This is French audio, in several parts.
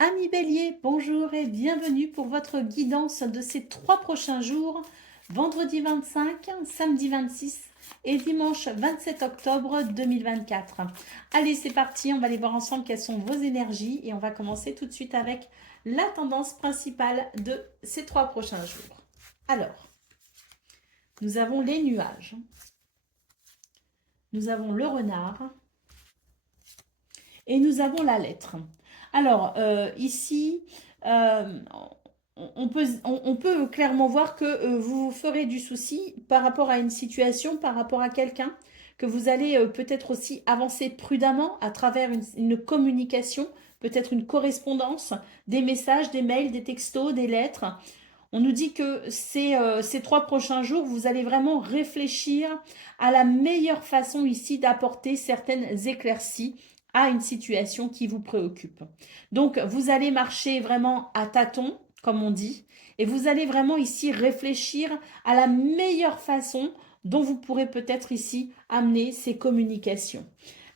Amis Bélier, bonjour et bienvenue pour votre guidance de ces 3 prochains jours, vendredi 25, samedi 26 et dimanche 27 octobre 2024. Allez, c'est parti, on va aller voir ensemble quelles sont vos énergies et on va commencer tout de suite avec la tendance principale de ces 3 prochains jours. Alors, nous avons les nuages, nous avons le renard et nous avons la lettre. Alors, ici, euh, on peut clairement voir que vous vous ferez du souci par rapport à une situation, par rapport à quelqu'un, que vous allez peut-être aussi avancer prudemment à travers une communication, peut-être une correspondance, des messages, des mails, des textos, des lettres. On nous dit que ces 3 prochains jours, vous allez vraiment réfléchir à la meilleure façon ici d'apporter certaines éclaircies à une situation qui vous préoccupe. Donc, vous allez marcher vraiment à tâtons, comme on dit, et vous allez vraiment ici réfléchir à la meilleure façon dont vous pourrez peut-être ici amener ces communications.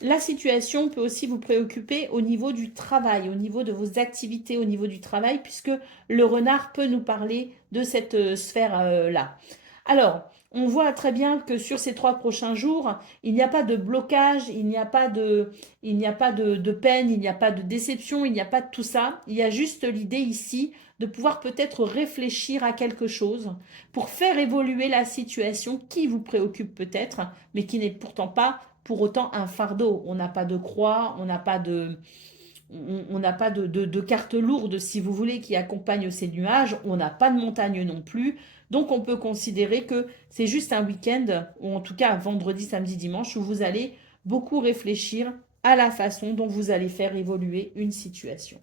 La situation peut aussi vous préoccuper au niveau du travail, au niveau de vos activités, au niveau du travail, puisque le renard peut nous parler de cette sphère-là. Alors, on voit très bien que sur ces 3 prochains jours, il n'y a pas de blocage, il n'y a pas de peine, il n'y a pas de déception, il n'y a pas de tout ça. Il y a juste l'idée ici de pouvoir peut-être réfléchir à quelque chose pour faire évoluer la situation qui vous préoccupe peut-être, mais qui n'est pourtant pas pour autant un fardeau. On n'a pas de croix, on n'a pas de carte lourde, si vous voulez, qui accompagne ces nuages. On n'a pas de montagne non plus. Donc, on peut considérer que c'est juste un week-end, ou en tout cas vendredi, samedi, dimanche, où vous allez beaucoup réfléchir à la façon dont vous allez faire évoluer une situation.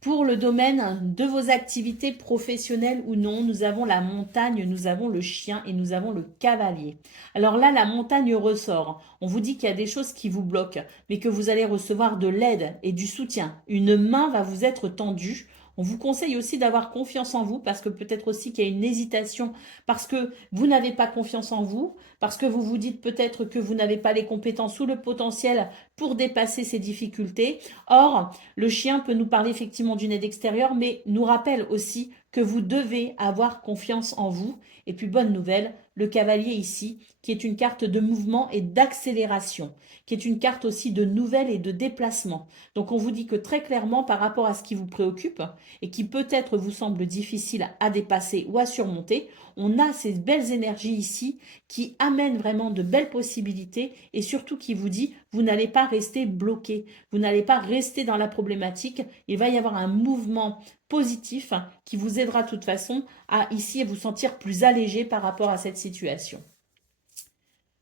Pour le domaine de vos activités professionnelles ou non, nous avons la montagne, nous avons le chien et nous avons le cavalier. Alors là, la montagne ressort. On vous dit qu'il y a des choses qui vous bloquent, mais que vous allez recevoir de l'aide et du soutien. Une main va vous être tendue. On vous conseille aussi d'avoir confiance en vous parce que peut-être aussi qu'il y a une hésitation parce que vous n'avez pas confiance en vous, parce que vous vous dites peut-être que vous n'avez pas les compétences ou le potentiel pour dépasser ces difficultés. Or, le chien peut nous parler effectivement d'une aide extérieure, mais nous rappelle aussi que vous devez avoir confiance en vous. Et puis, bonne nouvelle, le cavalier ici, qui est une carte de mouvement et d'accélération, qui est une carte aussi de nouvelles et de déplacement. Donc, on vous dit que très clairement, par rapport à ce qui vous préoccupe et qui peut-être vous semble difficile à dépasser ou à surmonter, on a ces belles énergies ici qui amènent vraiment de belles possibilités et surtout qui vous dit, vous n'allez pas rester bloqué, vous n'allez pas rester dans la problématique, il va y avoir un mouvement positif qui vous aidera de toute façon à ici vous sentir plus allégé par rapport à cette situation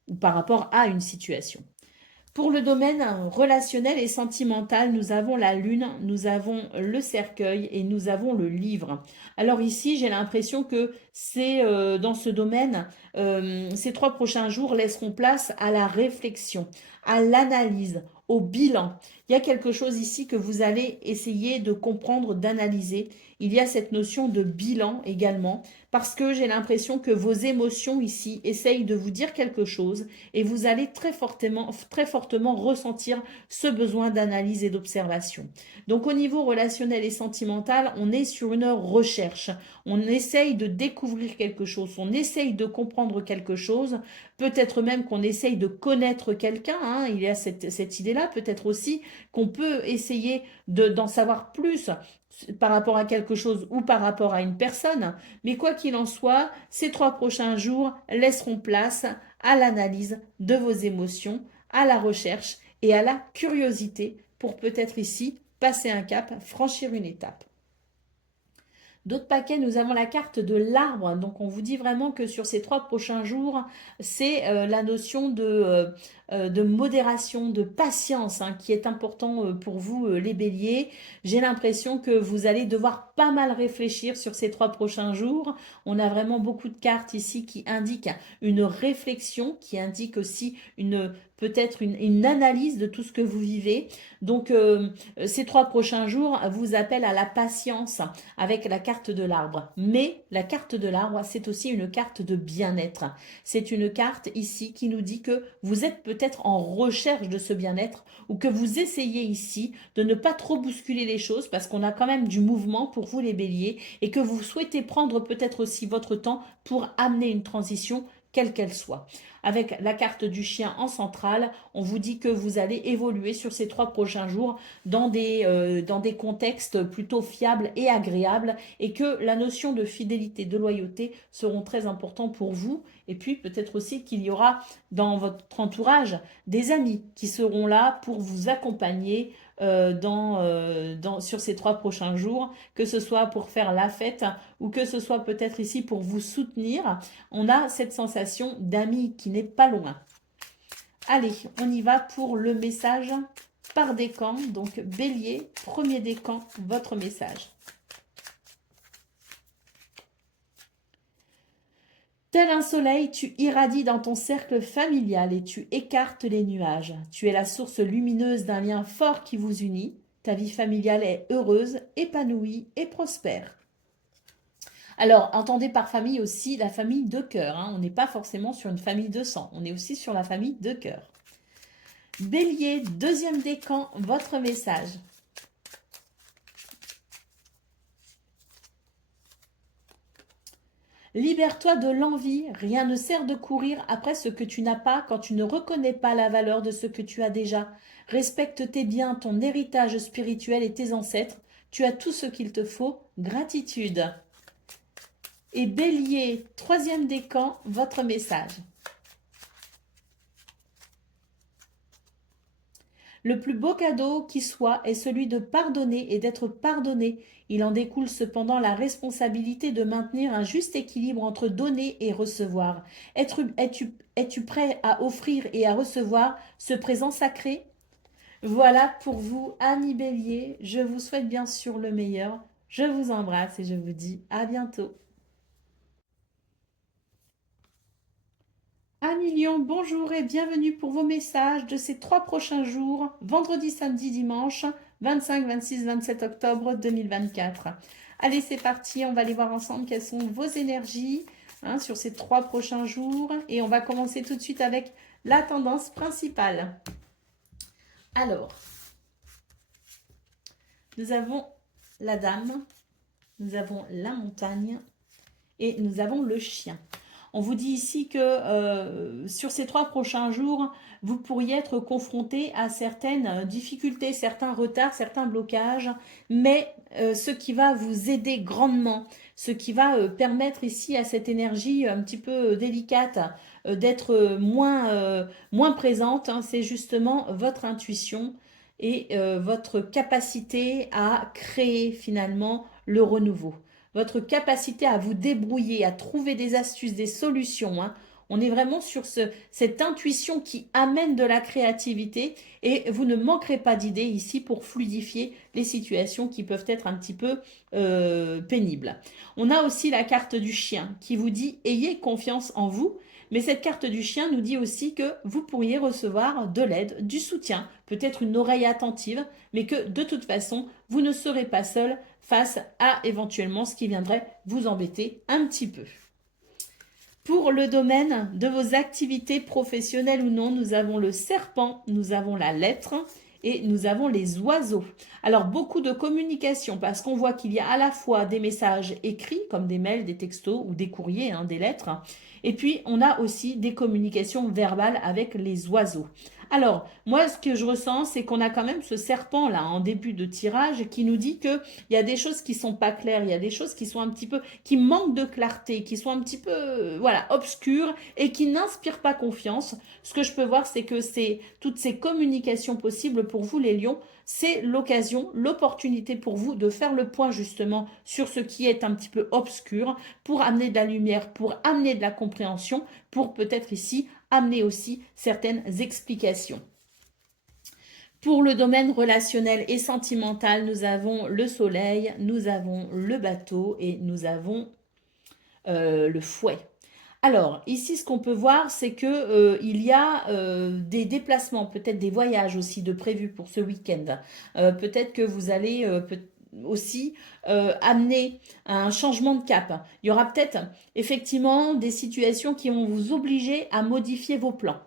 ou par rapport à une situation. Pour le domaine relationnel et sentimental, nous avons la lune, nous avons le cercueil et nous avons le livre. Alors ici, j'ai l'impression que c'est dans ce domaine, ces 3 prochains jours laisseront place à la réflexion, à l'analyse, au bilan. Il y a quelque chose ici que vous allez essayer de comprendre, d'analyser. Il y a cette notion de bilan également, parce que j'ai l'impression que vos émotions ici essayent de vous dire quelque chose et vous allez très fortement ressentir ce besoin d'analyse et d'observation. Donc au niveau relationnel et sentimental, on est sur une recherche. On essaye de découvrir quelque chose, on essaye de comprendre quelque chose, peut-être même qu'on essaye de connaître quelqu'un, hein. Il y a cette idée-là, peut-être aussi qu'on peut essayer d'en savoir plus par rapport à quelque chose ou par rapport à une personne. Mais quoi qu'il en soit, ces 3 prochains jours laisseront place à l'analyse de vos émotions, à la recherche et à la curiosité pour peut-être ici passer un cap, franchir une étape. D'autres paquets, nous avons la carte de l'arbre. Donc, on vous dit vraiment que sur ces 3 prochains jours, c'est la notion de modération, de patience hein, qui est important pour vous, les béliers. J'ai l'impression que vous allez devoir pas mal réfléchir sur ces 3 prochains jours. On a vraiment beaucoup de cartes ici qui indiquent une réflexion, qui indiquent aussi une peut-être une analyse de tout ce que vous vivez. Donc, ces 3 prochains jours vous appellent à la patience avec la carte de l'arbre. Mais la carte de l'arbre, c'est aussi une carte de bien-être. C'est une carte ici qui nous dit que vous êtes peut-être en recherche de ce bien-être ou que vous essayez ici de ne pas trop bousculer les choses parce qu'on a quand même du mouvement pour vous les béliers et que vous souhaitez prendre peut-être aussi votre temps pour amener une transition quelle qu'elle soit. Avec la carte du chien en centrale, on vous dit que vous allez évoluer sur ces 3 prochains jours dans des contextes plutôt fiables et agréables et que la notion de fidélité, de loyauté seront très importants pour vous. Et puis peut-être aussi qu'il y aura dans votre entourage des amis qui seront là pour vous accompagner sur ces 3 prochains jours, que ce soit pour faire la fête ou que ce soit peut-être ici pour vous soutenir. On a cette sensation d'amis qui n'est pas loin. Allez, on y va pour le message par décan. Donc, Bélier, premier décan, votre message. Tel un soleil, tu irradies dans ton cercle familial et tu écartes les nuages. Tu es la source lumineuse d'un lien fort qui vous unit. Ta vie familiale est heureuse, épanouie et prospère. Alors, entendez par famille aussi la famille de cœur. Hein. On n'est pas forcément sur une famille de sang, on est aussi sur la famille de cœur. Bélier, deuxième décan, votre message. Libère-toi de l'envie, rien ne sert de courir après ce que tu n'as pas quand tu ne reconnais pas la valeur de ce que tu as déjà. Respecte tes biens, ton héritage spirituel et tes ancêtres. Tu as tout ce qu'il te faut. Gratitude. Et Bélier, troisième décan, votre message. Le plus beau cadeau qui soit est celui de pardonner et d'être pardonné. Il en découle cependant la responsabilité de maintenir un juste équilibre entre donner et recevoir. Es-tu prêt à offrir et à recevoir ce présent sacré? Voilà pour vous, amis Bélier. Je vous souhaite bien sûr le meilleur. Je vous embrasse et je vous dis à bientôt. Amis Lion, bonjour et bienvenue pour vos messages de ces 3 prochains jours, vendredi, samedi, dimanche, 25, 26, 27 octobre 2024. Allez, c'est parti, on va aller voir ensemble quelles sont vos énergies sur ces 3 prochains jours. Et on va commencer tout de suite avec la tendance principale. Alors, nous avons la dame, nous avons la montagne et nous avons le chien. On vous dit ici que sur ces 3 prochains jours, vous pourriez être confronté à certaines difficultés, certains retards, certains blocages, mais ce qui va vous aider grandement, ce qui va permettre ici à cette énergie un petit peu délicate d'être moins présente, hein, c'est justement votre intuition et votre capacité à créer finalement le renouveau. Votre capacité à vous débrouiller, à trouver des astuces, des solutions. Hein. On est vraiment sur cette intuition qui amène de la créativité et vous ne manquerez pas d'idées ici pour fluidifier les situations qui peuvent être un petit peu pénibles. On a aussi la carte du chien qui vous dit « Ayez confiance en vous ». Mais cette carte du chien nous dit aussi que vous pourriez recevoir de l'aide, du soutien, peut-être une oreille attentive, mais que de toute façon, vous ne serez pas seul face à éventuellement ce qui viendrait vous embêter un petit peu. Pour le domaine de vos activités professionnelles ou non, nous avons le serpent, nous avons la lettre et nous avons les oiseaux. Alors beaucoup de communication parce qu'on voit qu'il y a à la fois des messages écrits comme des mails, des textos ou des courriers, hein, des lettres. Et puis on a aussi des communications verbales avec les oiseaux. Alors, moi, ce que je ressens, c'est qu'on a quand même ce serpent là en début de tirage qui nous dit qu'il y a des choses qui sont pas claires, il y a des choses qui sont un petit peu, qui manquent de clarté, qui sont un petit peu, voilà, obscures et qui n'inspirent pas confiance. Ce que je peux voir, c'est que c'est toutes ces communications possibles pour vous, les lions, c'est l'occasion, l'opportunité pour vous de faire le point justement sur ce qui est un petit peu obscur pour amener de la lumière, pour amener de la compréhension, pour peut-être ici amener aussi certaines explications. Pour le domaine relationnel et sentimental, nous avons le soleil, nous avons le bateau et nous avons le fouet. Alors, ici, ce qu'on peut voir, c'est que il y a des déplacements, peut-être des voyages aussi de prévus pour ce week-end. Peut-être que vous allez aussi amener un changement de cap. Il y aura peut-être effectivement des situations qui vont vous obliger à modifier vos plans.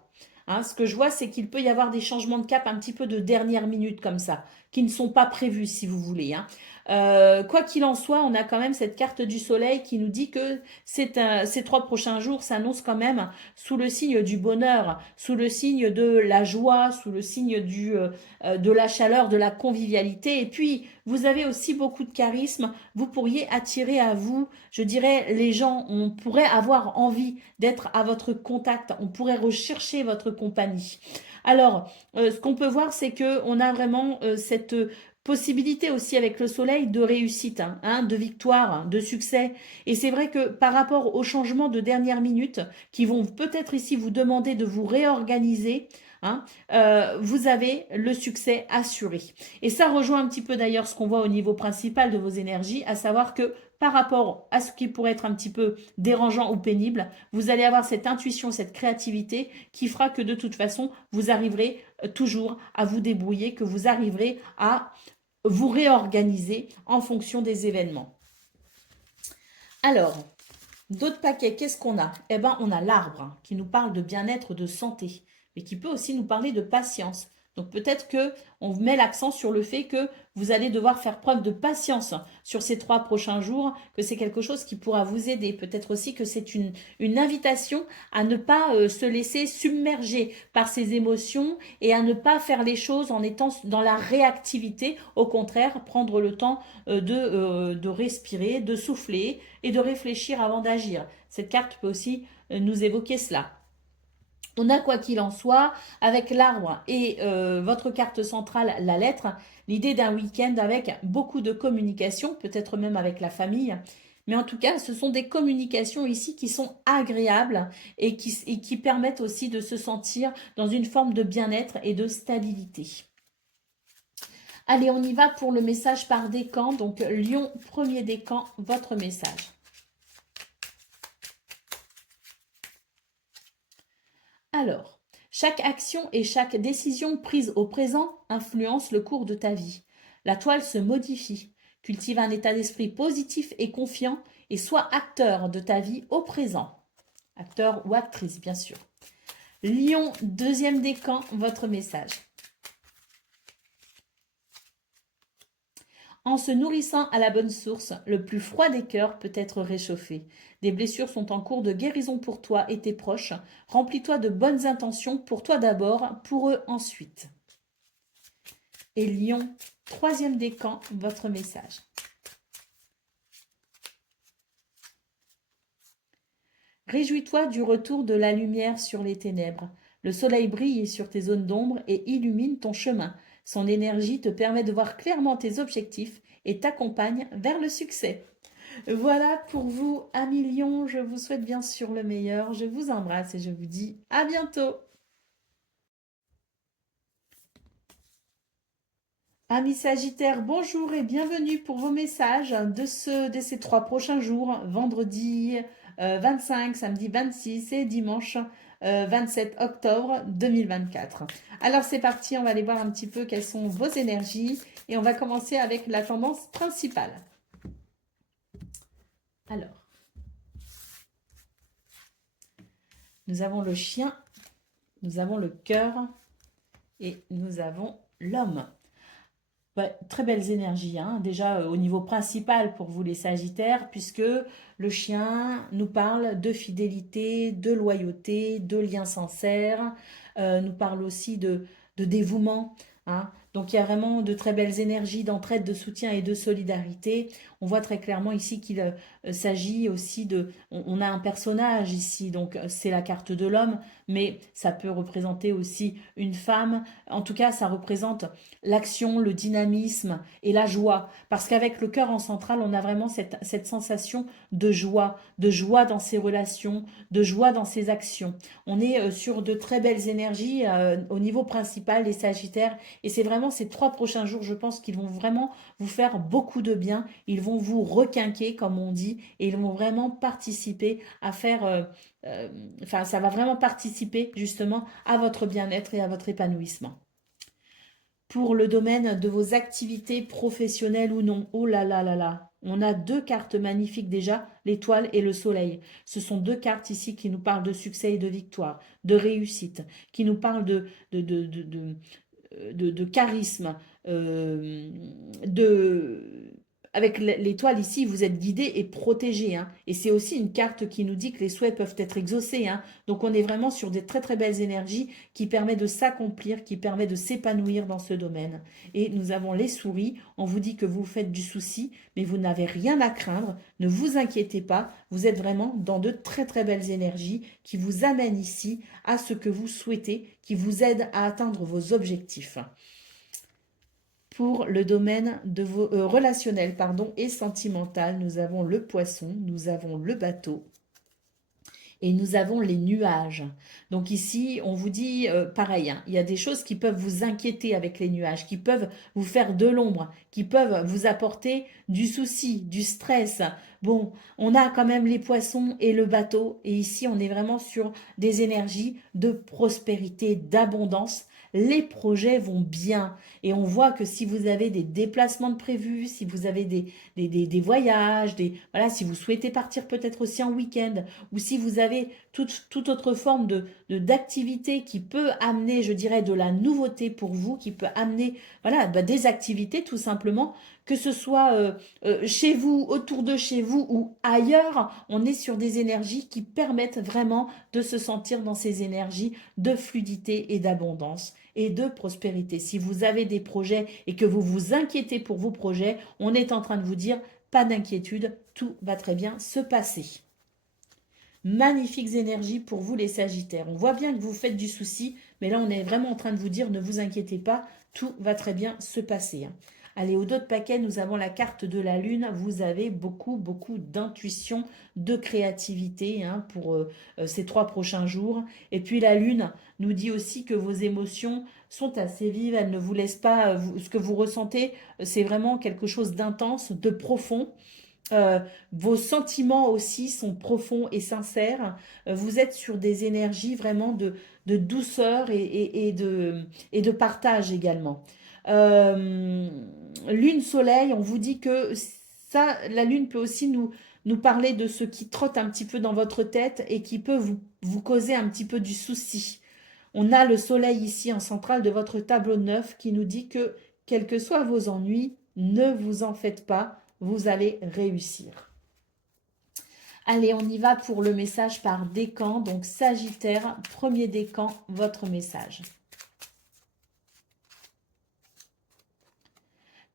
Hein, ce que je vois, c'est qu'il peut y avoir des changements de cap un petit peu de dernière minute comme ça, qui ne sont pas prévus, si vous voulez. Hein. Quoi qu'il en soit, on a quand même cette carte du soleil qui nous dit que ces 3 prochains jours s'annoncent quand même sous le signe du bonheur, sous le signe de la joie, sous le signe de la chaleur, de la convivialité. Et puis, vous avez aussi beaucoup de charisme. Vous pourriez attirer à vous, je dirais, les gens. On pourrait avoir envie d'être à votre contact. On pourrait rechercher votre compagnie. Alors, ce qu'on peut voir, c'est que on a vraiment cette possibilité aussi avec le soleil de réussite, hein, de victoire, hein, de succès. Et c'est vrai que par rapport aux changements de dernière minute qui vont peut-être ici vous demander de vous réorganiser, hein, vous avez le succès assuré. Et ça rejoint un petit peu d'ailleurs ce qu'on voit au niveau principal de vos énergies, à savoir que par rapport à ce qui pourrait être un petit peu dérangeant ou pénible, vous allez avoir cette intuition, cette créativité qui fera que de toute façon, vous arriverez toujours à vous débrouiller, que vous arriverez à vous réorganiser en fonction des événements. Alors, d'autres paquets, qu'est-ce qu'on a? Eh bien, on a l'arbre hein, qui nous parle de bien-être, de santé, mais qui peut aussi nous parler de patience. Donc peut-être que on met l'accent sur le fait que vous allez devoir faire preuve de patience sur ces 3 prochains jours, que c'est quelque chose qui pourra vous aider. Peut-être aussi que c'est une invitation à ne pas se laisser submerger par ses émotions et à ne pas faire les choses en étant dans la réactivité. Au contraire, prendre le temps de respirer, de souffler et de réfléchir avant d'agir. Cette carte peut aussi nous évoquer cela. On a quoi qu'il en soit, avec l'arbre et votre carte centrale, la lettre, l'idée d'un week-end avec beaucoup de communication, peut-être même avec la famille. Mais en tout cas, ce sont des communications ici qui sont agréables et qui permettent aussi de se sentir dans une forme de bien-être et de stabilité. Allez, on y va pour le message par décan. Donc, Lion, premier décan, votre message. Alors, chaque action et chaque décision prise au présent influence le cours de ta vie. La toile se modifie. Cultive un état d'esprit positif et confiant et sois acteur de ta vie au présent. Acteur ou actrice, bien sûr. Lion, deuxième décan, votre message. En se nourrissant à la bonne source, le plus froid des cœurs peut être réchauffé. Des blessures sont en cours de guérison pour toi et tes proches. Remplis-toi de bonnes intentions pour toi d'abord, pour eux ensuite. Et Lion, troisième décan, votre message. Réjouis-toi du retour de la lumière sur les ténèbres. Le soleil brille sur tes zones d'ombre et illumine ton chemin. Son énergie te permet de voir clairement tes objectifs et t'accompagne vers le succès. Voilà pour vous, amis Lion. Je vous souhaite bien sûr le meilleur. Je vous embrasse et je vous dis à bientôt. Amis Sagittaires, bonjour et bienvenue pour vos messages de ces 3 prochains jours, vendredi 25, samedi 26 et dimanche 27 octobre 2024. Alors c'est parti, on va aller voir un petit peu quelles sont vos énergies et on va commencer avec la tendance principale. Alors, nous avons le chien, nous avons le cœur et nous avons l'homme. Ouais, très belles énergies, hein. Déjà au niveau principal pour vous les Sagittaires, puisque le chien nous parle de fidélité, de loyauté, de liens sincères, nous parle aussi de dévouement. Hein. Donc il y a vraiment de très belles énergies d'entraide, de soutien et de solidarité. On voit très clairement ici qu'il s'agit aussi de... On a un personnage ici, donc c'est la carte de l'homme, mais ça peut représenter aussi une femme. En tout cas, ça représente l'action, le dynamisme et la joie. Parce qu'avec le cœur en centrale, on a vraiment cette sensation de joie dans ses relations, de joie dans ses actions. On est sur de très belles énergies au niveau principal des Sagittaires et c'est vraiment vraiment ces 3 prochains jours, je pense qu'ils vont vraiment vous faire beaucoup de bien. Ils vont vous requinquer, comme on dit, et ils vont vraiment participer à faire... enfin, ça va vraiment participer justement à votre bien-être et à votre épanouissement. Pour le domaine de vos activités professionnelles ou non, oh là là là là, on a 2 cartes magnifiques déjà, l'étoile et le soleil. Ce sont 2 cartes ici qui nous parlent de succès et de victoire, de réussite, qui nous parlent de charisme, de... Avec l'étoile ici, vous êtes guidé et protégé. Hein. Et c'est aussi une carte qui nous dit que les souhaits peuvent être exaucés. Hein. Donc on est vraiment sur des très très belles énergies qui permettent de s'accomplir, qui permettent de s'épanouir dans ce domaine. Et nous avons les souris. On vous dit que vous faites du souci, mais vous n'avez rien à craindre. Ne vous inquiétez pas. Vous êtes vraiment dans de très très belles énergies qui vous amènent ici à ce que vous souhaitez, qui vous aident à atteindre vos objectifs. Pour le domaine de vos relationnel et sentimental, nous avons le poisson, nous avons le bateau et nous avons les nuages. Donc ici, on vous dit pareil, hein, il y a des choses qui peuvent vous inquiéter avec les nuages, qui peuvent vous faire de l'ombre, qui peuvent vous apporter du souci, du stress. Bon, on a quand même les poissons et le bateau, et ici, on est vraiment sur des énergies de prospérité, d'abondance. Les projets vont bien et on voit que si vous avez des déplacements de prévus, si vous avez des voyages, voilà, si vous souhaitez partir peut-être aussi en week-end, ou si vous avez toute autre forme d'activité qui peut amener, je dirais, de la nouveauté pour vous, qui peut amener voilà, des activités tout simplement, que ce soit chez vous, autour de chez vous ou ailleurs, on est sur des énergies qui permettent vraiment de se sentir dans ces énergies de fluidité et d'abondance et de prospérité. Si vous avez des projets et que vous vous inquiétez pour vos projets, on est en train de vous dire, pas d'inquiétude, tout va très bien se passer. Magnifiques énergies pour vous les Sagittaires. On voit bien que vous faites du souci, mais là on est vraiment en train de vous dire, ne vous inquiétez pas, tout va très bien se passer. Allez, au dos de paquet, nous avons la carte de la Lune. Vous avez beaucoup d'intuition, de créativité pour ces 3 prochains jours. Et puis la Lune nous dit aussi que vos émotions sont assez vives. Elle ne vous laisse pas, ce que vous ressentez, c'est vraiment quelque chose d'intense, de profond. Vos sentiments aussi sont profonds et sincères. Vous êtes sur des énergies vraiment de douceur et de partage également. Lune, soleil, on vous dit que ça, la lune peut aussi nous parler de ce qui trotte un petit peu dans votre tête et qui peut vous causer un petit peu du souci. On a le soleil ici en centrale de votre tableau 9 qui nous dit que, quels que soient vos ennuis, ne vous en faites pas, vous allez réussir. Allez, on y va pour le message par décan. Donc Sagittaire, premier décan, votre message.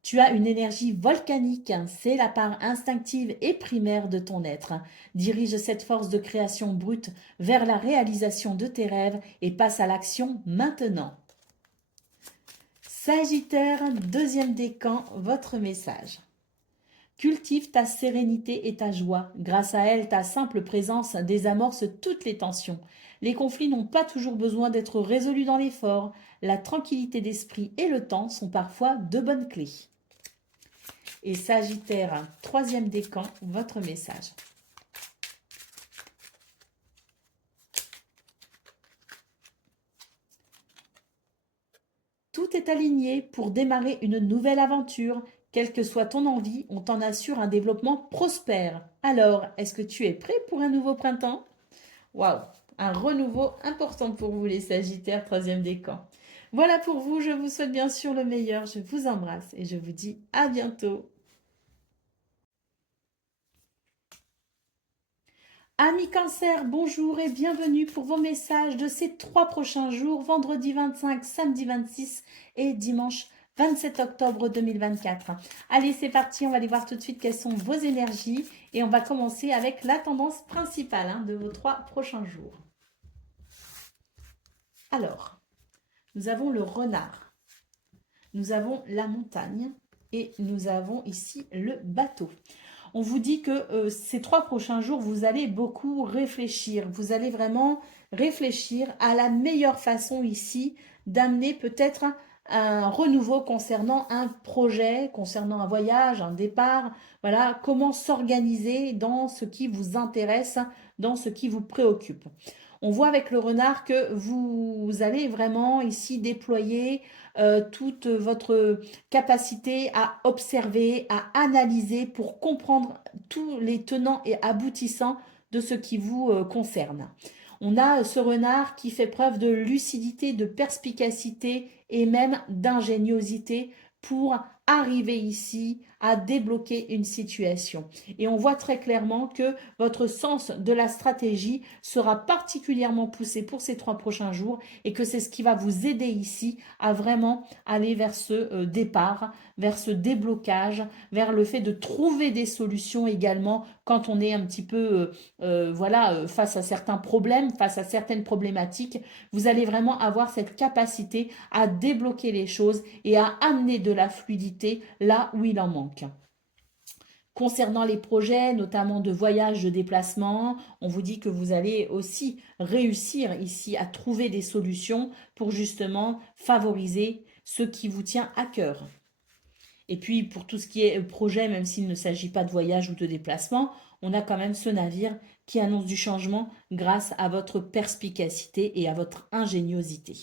Tu as une énergie volcanique, c'est la part instinctive et primaire de ton être. Dirige cette force de création brute vers la réalisation de tes rêves et passe à l'action maintenant. Sagittaire, deuxième décan, votre message. Cultive ta sérénité et ta joie. Grâce à elle, ta simple présence désamorce toutes les tensions. Les conflits n'ont pas toujours besoin d'être résolus dans l'effort. La tranquillité d'esprit et le temps sont parfois de bonnes clés. Et Sagittaire, troisième décan, votre message. Tout est aligné pour démarrer une nouvelle aventure. Quelle que soit ton envie, on t'en assure un développement prospère. Alors, est-ce que tu es prêt pour un nouveau printemps? Waouh, un renouveau important pour vous les Sagittaires, troisième décan. Voilà pour vous, je vous souhaite bien sûr le meilleur, je vous embrasse et je vous dis à bientôt. Amis Cancer, bonjour et bienvenue pour vos messages de ces 3 prochains jours, vendredi 25, samedi 26 et dimanche 27 octobre 2024. Allez, c'est parti, on va aller voir tout de suite quelles sont vos énergies et on va commencer avec la tendance principale de vos 3 prochains jours. Alors, nous avons le renard, nous avons la montagne et nous avons ici le bateau. On vous dit que ces 3 prochains jours, vous allez beaucoup réfléchir. Vous allez vraiment réfléchir à la meilleure façon ici d'amener peut-être un renouveau concernant un projet, concernant un voyage, un départ. Voilà, comment s'organiser dans ce qui vous intéresse, dans ce qui vous préoccupe. On voit avec le renard que vous allez vraiment ici déployer toute votre capacité à observer, à analyser pour comprendre tous les tenants et aboutissants de ce qui vous concerne. On a ce renard qui fait preuve de lucidité, de perspicacité et même d'ingéniosité pour arriver ici à débloquer une situation. Et on voit très clairement que votre sens de la stratégie sera particulièrement poussé pour ces 3 prochains jours et que c'est ce qui va vous aider ici à vraiment aller vers ce départ, vers ce déblocage, vers le fait de trouver des solutions également quand on est un petit peu voilà, face à certains problèmes, face à certaines problématiques. Vous allez vraiment avoir cette capacité à débloquer les choses et à amener de la fluidité là où il en manque. Concernant les projets, notamment de voyage, de déplacement, on vous dit que vous allez aussi réussir ici à trouver des solutions pour justement favoriser ce qui vous tient à cœur. Et puis pour tout ce qui est projet, même s'il ne s'agit pas de voyage ou de déplacement, on a quand même ce navire qui annonce du changement grâce à votre perspicacité et à votre ingéniosité.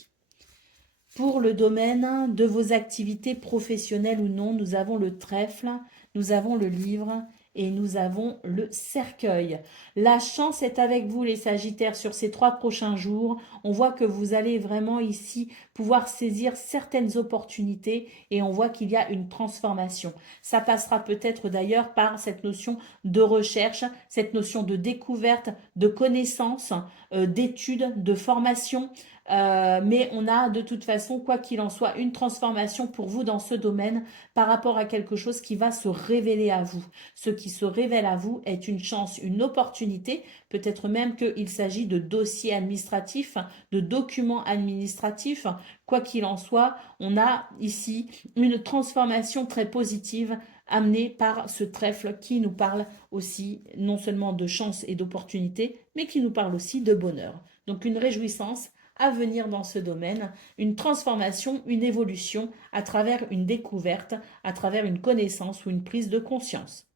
Pour le domaine de vos activités professionnelles ou non, nous avons le trèfle, nous avons le livre et nous avons le cercueil. La chance est avec vous les Sagittaires sur ces 3 prochains jours. On voit que vous allez vraiment ici pouvoir saisir certaines opportunités et on voit qu'il y a une transformation. Ça passera peut-être d'ailleurs par cette notion de recherche, cette notion de découverte, de connaissance, d'études, de formation. Mais on a de toute façon, quoi qu'il en soit, une transformation pour vous dans ce domaine par rapport à quelque chose qui va se révéler à vous. Ce qui se révèle à vous est une chance, une opportunité, peut-être même qu'il s'agit de dossiers administratifs, de documents administratifs. Quoi qu'il en soit, on a ici une transformation très positive amenée par ce trèfle qui nous parle aussi non seulement de chance et d'opportunité, mais qui nous parle aussi de bonheur. Donc une réjouissance à venir dans ce domaine, une transformation, une évolution à travers une découverte, à travers une connaissance ou une prise de conscience.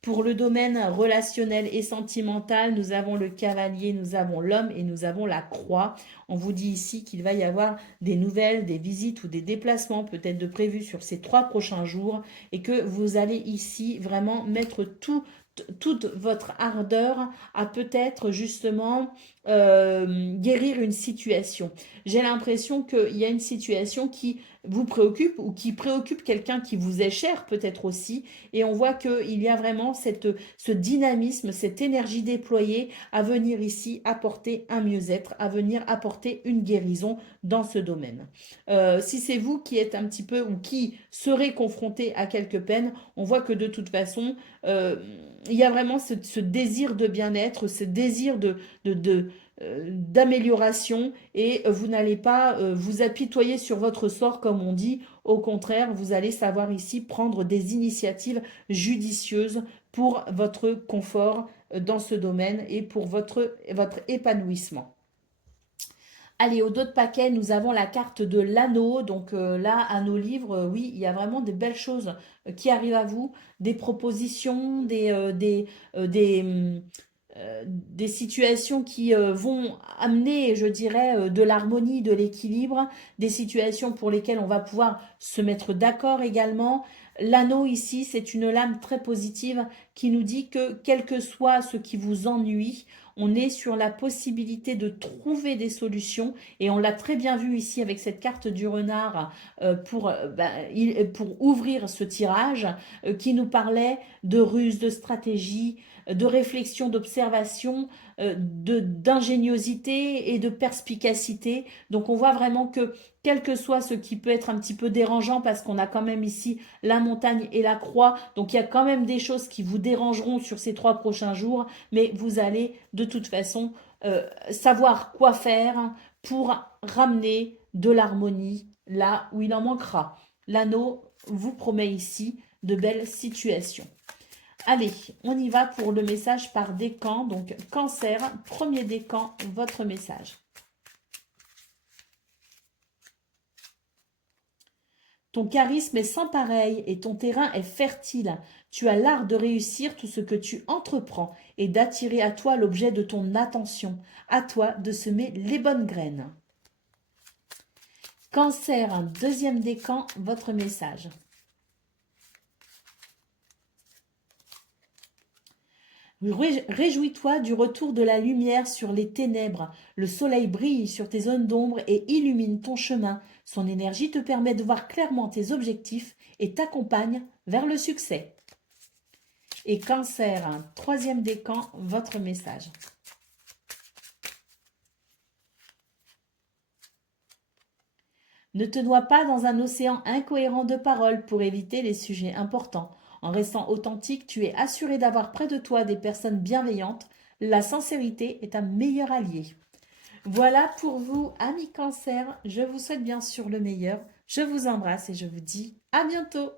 Pour le domaine relationnel et sentimental, nous avons le cavalier, nous avons l'homme et nous avons la croix. On vous dit ici qu'il va y avoir des nouvelles, des visites ou des déplacements peut-être de prévus sur ces 3 prochains jours et que vous allez ici vraiment mettre toute votre ardeur à peut-être justement guérir une situation. J'ai l'impression qu'il y a une situation qui vous préoccupe ou qui préoccupe quelqu'un qui vous est cher peut-être aussi et on voit qu'il y a vraiment ce dynamisme, cette énergie déployée à venir ici apporter un mieux-être, à venir apporter une guérison dans ce domaine. Si c'est vous qui êtes un petit peu ou qui serez confronté à quelques peines, on voit que de toute façon, il y a vraiment ce désir de bien-être, ce désir d'amélioration et vous n'allez pas vous apitoyer sur votre sort comme on dit. Au contraire, vous allez savoir ici prendre des initiatives judicieuses pour votre confort dans ce domaine et pour votre épanouissement. Allez, au dos de paquet, nous avons la carte de l'anneau. Donc là, à nos livres, oui, il y a vraiment des belles choses qui arrivent à vous, des propositions, des situations qui vont amener, je dirais, de l'harmonie, de l'équilibre, des situations pour lesquelles on va pouvoir se mettre d'accord également. L'anneau ici, c'est une lame très positive qui nous dit que quel que soit ce qui vous ennuie, on est sur la possibilité de trouver des solutions et on l'a très bien vu ici avec cette carte du renard pour ouvrir ce tirage qui nous parlait de ruse, de stratégie, de réflexion, d'observation, d'ingéniosité et de perspicacité. Donc on voit vraiment que quel que soit ce qui peut être un petit peu dérangeant parce qu'on a quand même ici la montagne et la croix, donc il y a quand même des choses qui vous dérangeront sur ces 3 prochains jours, mais vous allez de toute façon savoir quoi faire pour ramener de l'harmonie là où il en manquera. L'anneau vous promet ici de belles situations. Allez, on y va pour le message par décan. Donc, Cancer, premier décan, votre message. Ton charisme est sans pareil et ton terrain est fertile. Tu as l'art de réussir tout ce que tu entreprends et d'attirer à toi l'objet de ton attention. À toi de semer les bonnes graines. Cancer, un deuxième décan, votre message. Réjouis-toi du retour de la lumière sur les ténèbres. Le soleil brille sur tes zones d'ombre et illumine ton chemin. Son énergie te permet de voir clairement tes objectifs et t'accompagne vers le succès. Et Cancer, un troisième décan, votre message. Ne te noie pas dans un océan incohérent de paroles pour éviter les sujets importants. En restant authentique, tu es assuré d'avoir près de toi des personnes bienveillantes. La sincérité est un meilleur allié. Voilà pour vous, amis Cancer. Je vous souhaite bien sûr le meilleur. Je vous embrasse et je vous dis à bientôt.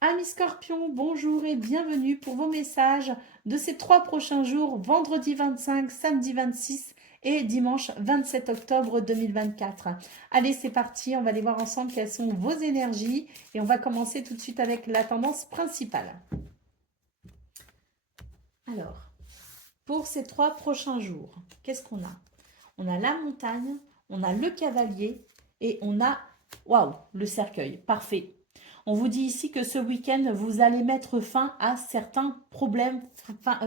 Amis Scorpions, bonjour et bienvenue pour vos messages de ces 3 prochains jours, vendredi 25, samedi 26 et dimanche 27 octobre 2024. Allez, c'est parti, on va aller voir ensemble quelles sont vos énergies et on va commencer tout de suite avec la tendance principale. Alors, pour ces 3 prochains jours, qu'est-ce qu'on a? On a la montagne, on a le cavalier et on a, waouh, le cercueil. Parfait. On vous dit ici que ce week-end, vous allez mettre fin à certains problèmes,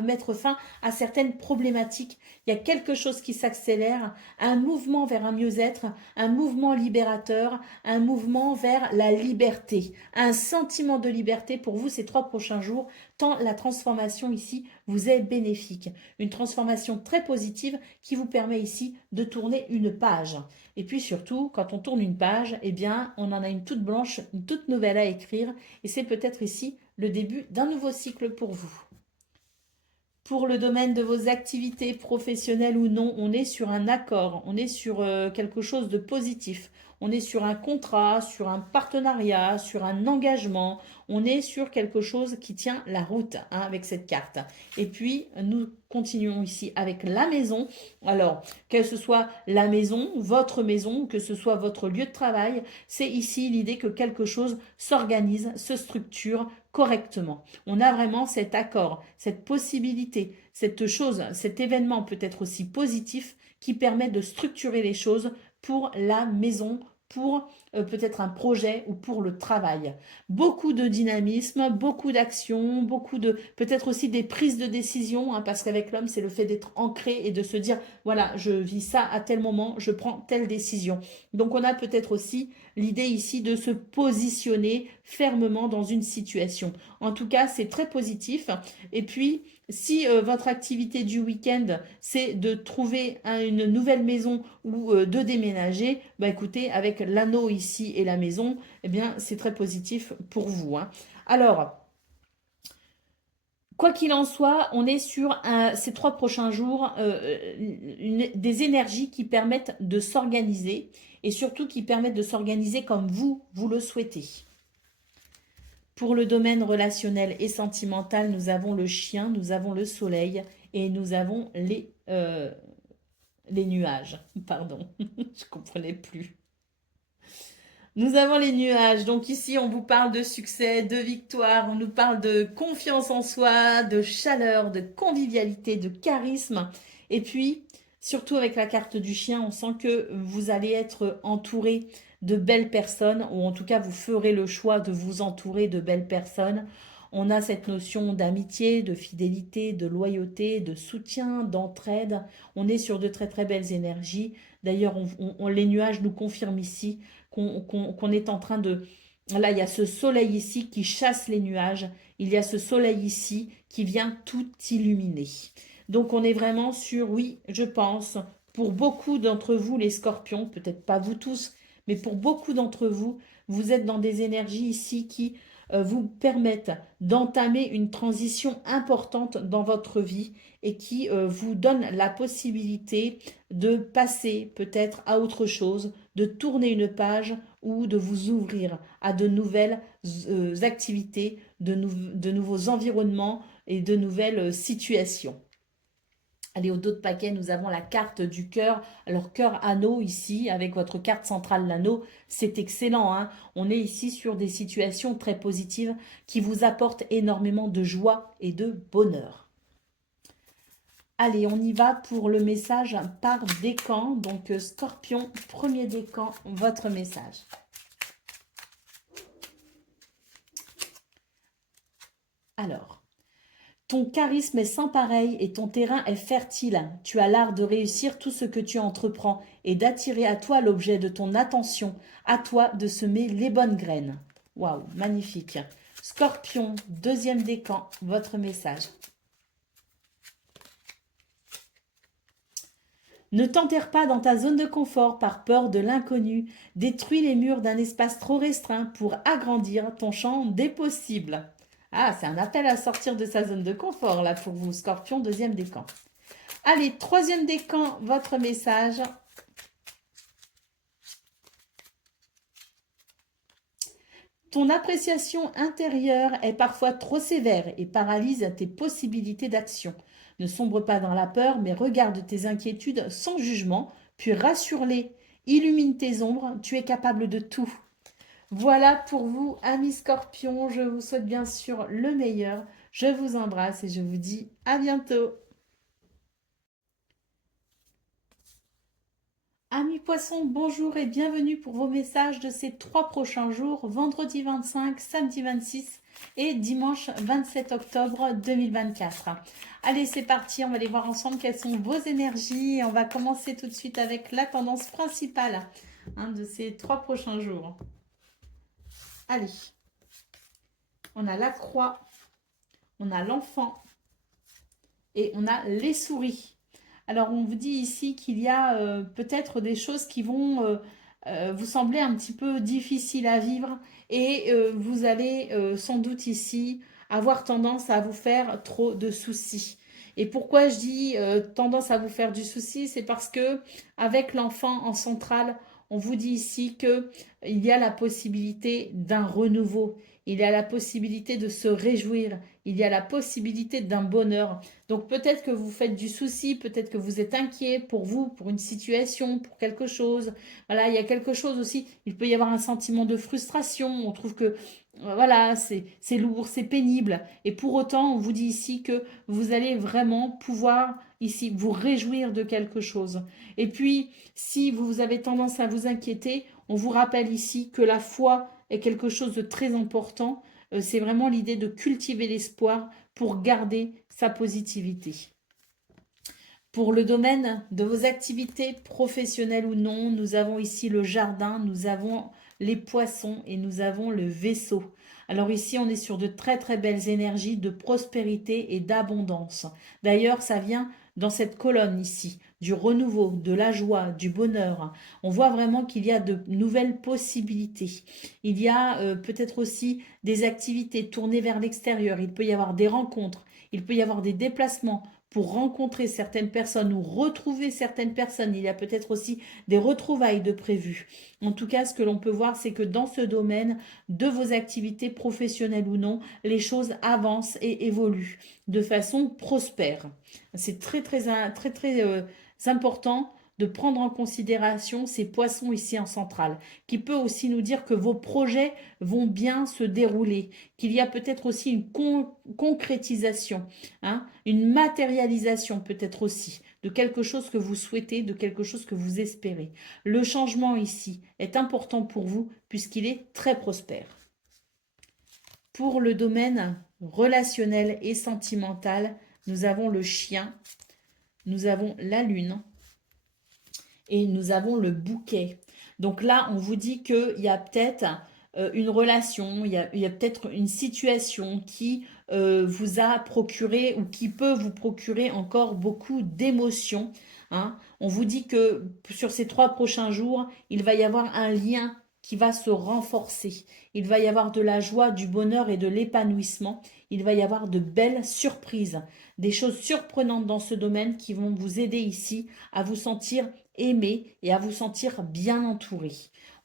mettre fin à certaines problématiques. Il y a quelque chose qui s'accélère, un mouvement vers un mieux-être, un mouvement libérateur, un mouvement vers la liberté, un sentiment de liberté pour vous ces 3 prochains jours, tant la transformation ici vous est bénéfique. Une transformation très positive qui vous permet ici de tourner une page. Et puis surtout, quand on tourne une page, eh bien, on en a une toute blanche, une toute nouvelle à écrire. Et c'est peut-être ici le début d'un nouveau cycle pour vous. Pour le domaine de vos activités professionnelles ou non, on est sur un accord, on est sur quelque chose de positif. On est sur un contrat, sur un partenariat, sur un engagement. On est sur quelque chose qui tient la route avec cette carte. Et puis, nous continuons ici avec la maison. Alors, que ce soit la maison, votre maison, que ce soit votre lieu de travail, c'est ici l'idée que quelque chose s'organise, se structure correctement. On a vraiment cet accord, cette possibilité, cette chose, cet événement peut être aussi positif qui permet de structurer les choses pour la maison, pour peut-être un projet ou pour le travail. Beaucoup de dynamisme, beaucoup d'action, beaucoup de peut-être aussi des prises de décision, parce qu'avec l'homme, c'est le fait d'être ancré et de se dire, voilà, je vis ça à tel moment, je prends telle décision. Donc on a peut-être aussi l'idée ici de se positionner fermement dans une situation. En tout cas, c'est très positif. Et puis, si votre activité du week-end, c'est de trouver une nouvelle maison ou de déménager, bah écoutez, avec l'anneau ici et la maison, eh bien, c'est très positif pour vous. Alors, quoi qu'il en soit, on est sur ces 3 prochains jours des énergies qui permettent de s'organiser et surtout qui permettent de s'organiser comme vous le souhaitez. Pour le domaine relationnel et sentimental, nous avons le chien, nous avons le soleil et nous avons les nuages. Pardon, je ne comprenais plus. Nous avons les nuages. Donc ici, on vous parle de succès, de victoire, on nous parle de confiance en soi, de chaleur, de convivialité, de charisme. Et puis, surtout avec la carte du chien, on sent que vous allez être entouré de belles personnes, ou en tout cas, vous ferez le choix de vous entourer de belles personnes. On a cette notion d'amitié, de fidélité, de loyauté, de soutien, d'entraide. On est sur de très très belles énergies. D'ailleurs, les nuages nous confirment ici qu'on est en train de... Là, il y a ce soleil ici qui chasse les nuages. Il y a ce soleil ici qui vient tout illuminer. Donc, on est vraiment sur, oui, je pense, pour beaucoup d'entre vous, les scorpions, peut-être pas vous tous, mais pour beaucoup d'entre vous, vous êtes dans des énergies ici qui vous permettent d'entamer une transition importante dans votre vie et qui vous donnent la possibilité de passer peut-être à autre chose, de tourner une page ou de vous ouvrir à de nouvelles activités, de nouveaux environnements et de nouvelles situations. Allez, au dos de paquet, nous avons la carte du cœur. Alors, cœur anneau ici, avec votre carte centrale, l'anneau, c'est excellent, hein. On est ici sur des situations très positives qui vous apportent énormément de joie et de bonheur. Allez, on y va pour le message par décan. Donc, Scorpion, premier décan, votre message. Alors, ton charisme est sans pareil et ton terrain est fertile. Tu as l'art de réussir tout ce que tu entreprends et d'attirer à toi l'objet de ton attention, à toi de semer les bonnes graines. Waouh, magnifique. Scorpion, deuxième décan, votre message. Ne t'enterre pas dans ta zone de confort par peur de l'inconnu. Détruis les murs d'un espace trop restreint pour agrandir ton champ des possibles. Ah, c'est un appel à sortir de sa zone de confort, là, pour vous, Scorpion, deuxième décan. Allez, troisième décan, votre message. Ton appréciation intérieure est parfois trop sévère et paralyse tes possibilités d'action. Ne sombre pas dans la peur, mais regarde tes inquiétudes sans jugement, puis rassure-les. Illumine tes ombres, tu es capable de tout. Voilà pour vous, amis Scorpions. Je vous souhaite bien sûr le meilleur. Je vous embrasse et je vous dis à bientôt. Amis Poissons, bonjour et bienvenue pour vos messages de ces 3 prochains jours, vendredi 25, samedi 26 et dimanche 27 octobre 2024. Allez, c'est parti, on va aller voir ensemble quelles sont vos énergies. On va commencer tout de suite avec la tendance principale de ces 3 prochains jours. Allez, on a la croix, on a l'enfant et on a les souris. Alors, on vous dit ici qu'il y a peut-être des choses qui vont vous sembler un petit peu difficiles à vivre et vous allez sans doute ici avoir tendance à vous faire trop de soucis. Et pourquoi je dis tendance à vous faire du souci, c'est parce que avec l'enfant en centrale, on vous dit ici que il y a la possibilité d'un renouveau, il y a la possibilité de se réjouir, il y a la possibilité d'un bonheur. Donc peut-être que vous faites du souci, peut-être que vous êtes inquiet pour vous, pour une situation, pour quelque chose. Voilà, il y a quelque chose aussi, il peut y avoir un sentiment de frustration, on trouve que voilà, c'est lourd, c'est pénible. Et pour autant, on vous dit ici que vous allez vraiment pouvoir ici vous réjouir de quelque chose. Et puis, si vous avez tendance à vous inquiéter, on vous rappelle ici que la foi est quelque chose de très important. C'est vraiment l'idée de cultiver l'espoir pour garder sa positivité. Pour le domaine de vos activités professionnelles ou non, nous avons ici le jardin, nous avons les poissons et nous avons le vaisseau. Alors ici, on est sur de très très belles énergies de prospérité et d'abondance. D'ailleurs, ça vient dans cette colonne ici, du renouveau, de la joie, du bonheur. On voit vraiment qu'il y a de nouvelles possibilités. Il y a peut-être aussi des activités tournées vers l'extérieur. Il peut y avoir des rencontres, il peut y avoir des déplacements pour rencontrer certaines personnes ou retrouver certaines personnes. Il y a peut-être aussi des retrouvailles de prévues. En tout cas, ce que l'on peut voir, c'est que dans ce domaine de vos activités professionnelles ou non, les choses avancent et évoluent de façon prospère. C'est très, très, très, très important de prendre en considération ces poissons ici en centrale, qui peut aussi nous dire que vos projets vont bien se dérouler, qu'il y a peut-être aussi une concrétisation, une matérialisation peut-être aussi de quelque chose que vous souhaitez, de quelque chose que vous espérez. Le changement ici est important pour vous puisqu'il est très prospère. Pour le domaine relationnel et sentimental, nous avons le chien, nous avons la lune, et nous avons le bouquet. Donc là, on vous dit qu'il y a peut-être une relation, il y a peut-être une situation qui vous a procuré ou qui peut vous procurer encore beaucoup d'émotions. On vous dit que sur ces 3 prochains jours, il va y avoir un lien qui va se renforcer. Il va y avoir de la joie, du bonheur et de l'épanouissement. Il va y avoir de belles surprises, des choses surprenantes dans ce domaine qui vont vous aider ici à vous sentir aimé et à vous sentir bien entouré.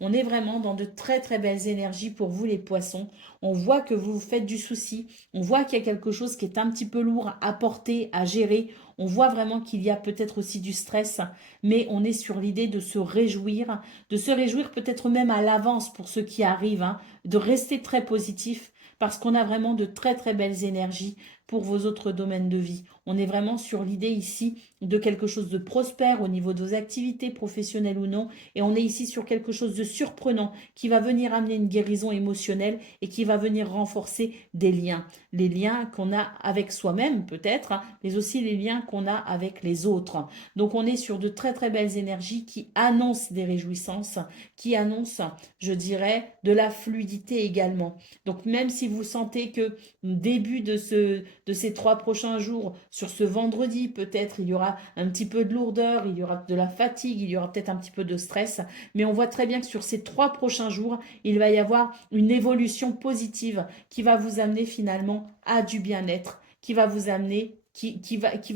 On est vraiment dans de très très belles énergies pour vous les poissons. On voit que vous vous faites du souci. On voit qu'il y a quelque chose qui est un petit peu lourd à porter, à gérer. On voit vraiment qu'il y a peut-être aussi du stress, mais on est sur l'idée de se réjouir peut-être même à l'avance pour ce qui arrive, hein, de rester très positif parce qu'on a vraiment de très très belles énergies pour vos autres domaines de vie. On est vraiment sur l'idée ici de quelque chose de prospère au niveau de vos activités professionnelles ou non, et on est ici sur quelque chose de surprenant qui va venir amener une guérison émotionnelle et qui va venir renforcer des liens. Les liens qu'on a avec soi-même peut-être, hein, mais aussi les liens qu'on a avec les autres. Donc on est sur de très très belles énergies qui annoncent des réjouissances, qui annoncent, je dirais, de la fluidité également. Donc même si vous sentez que début de ces 3 prochains jours, sur ce vendredi peut-être, il y aura un petit peu de lourdeur, il y aura de la fatigue, il y aura peut-être un petit peu de stress, mais on voit très bien que sur ces 3 prochains jours, il va y avoir une évolution positive qui va vous amener finalement à du bien-être, qui va vous amener, qui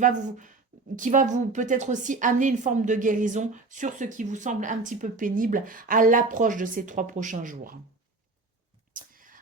va vous peut-être aussi amener une forme de guérison sur ce qui vous semble un petit peu pénible à l'approche de ces 3 prochains jours.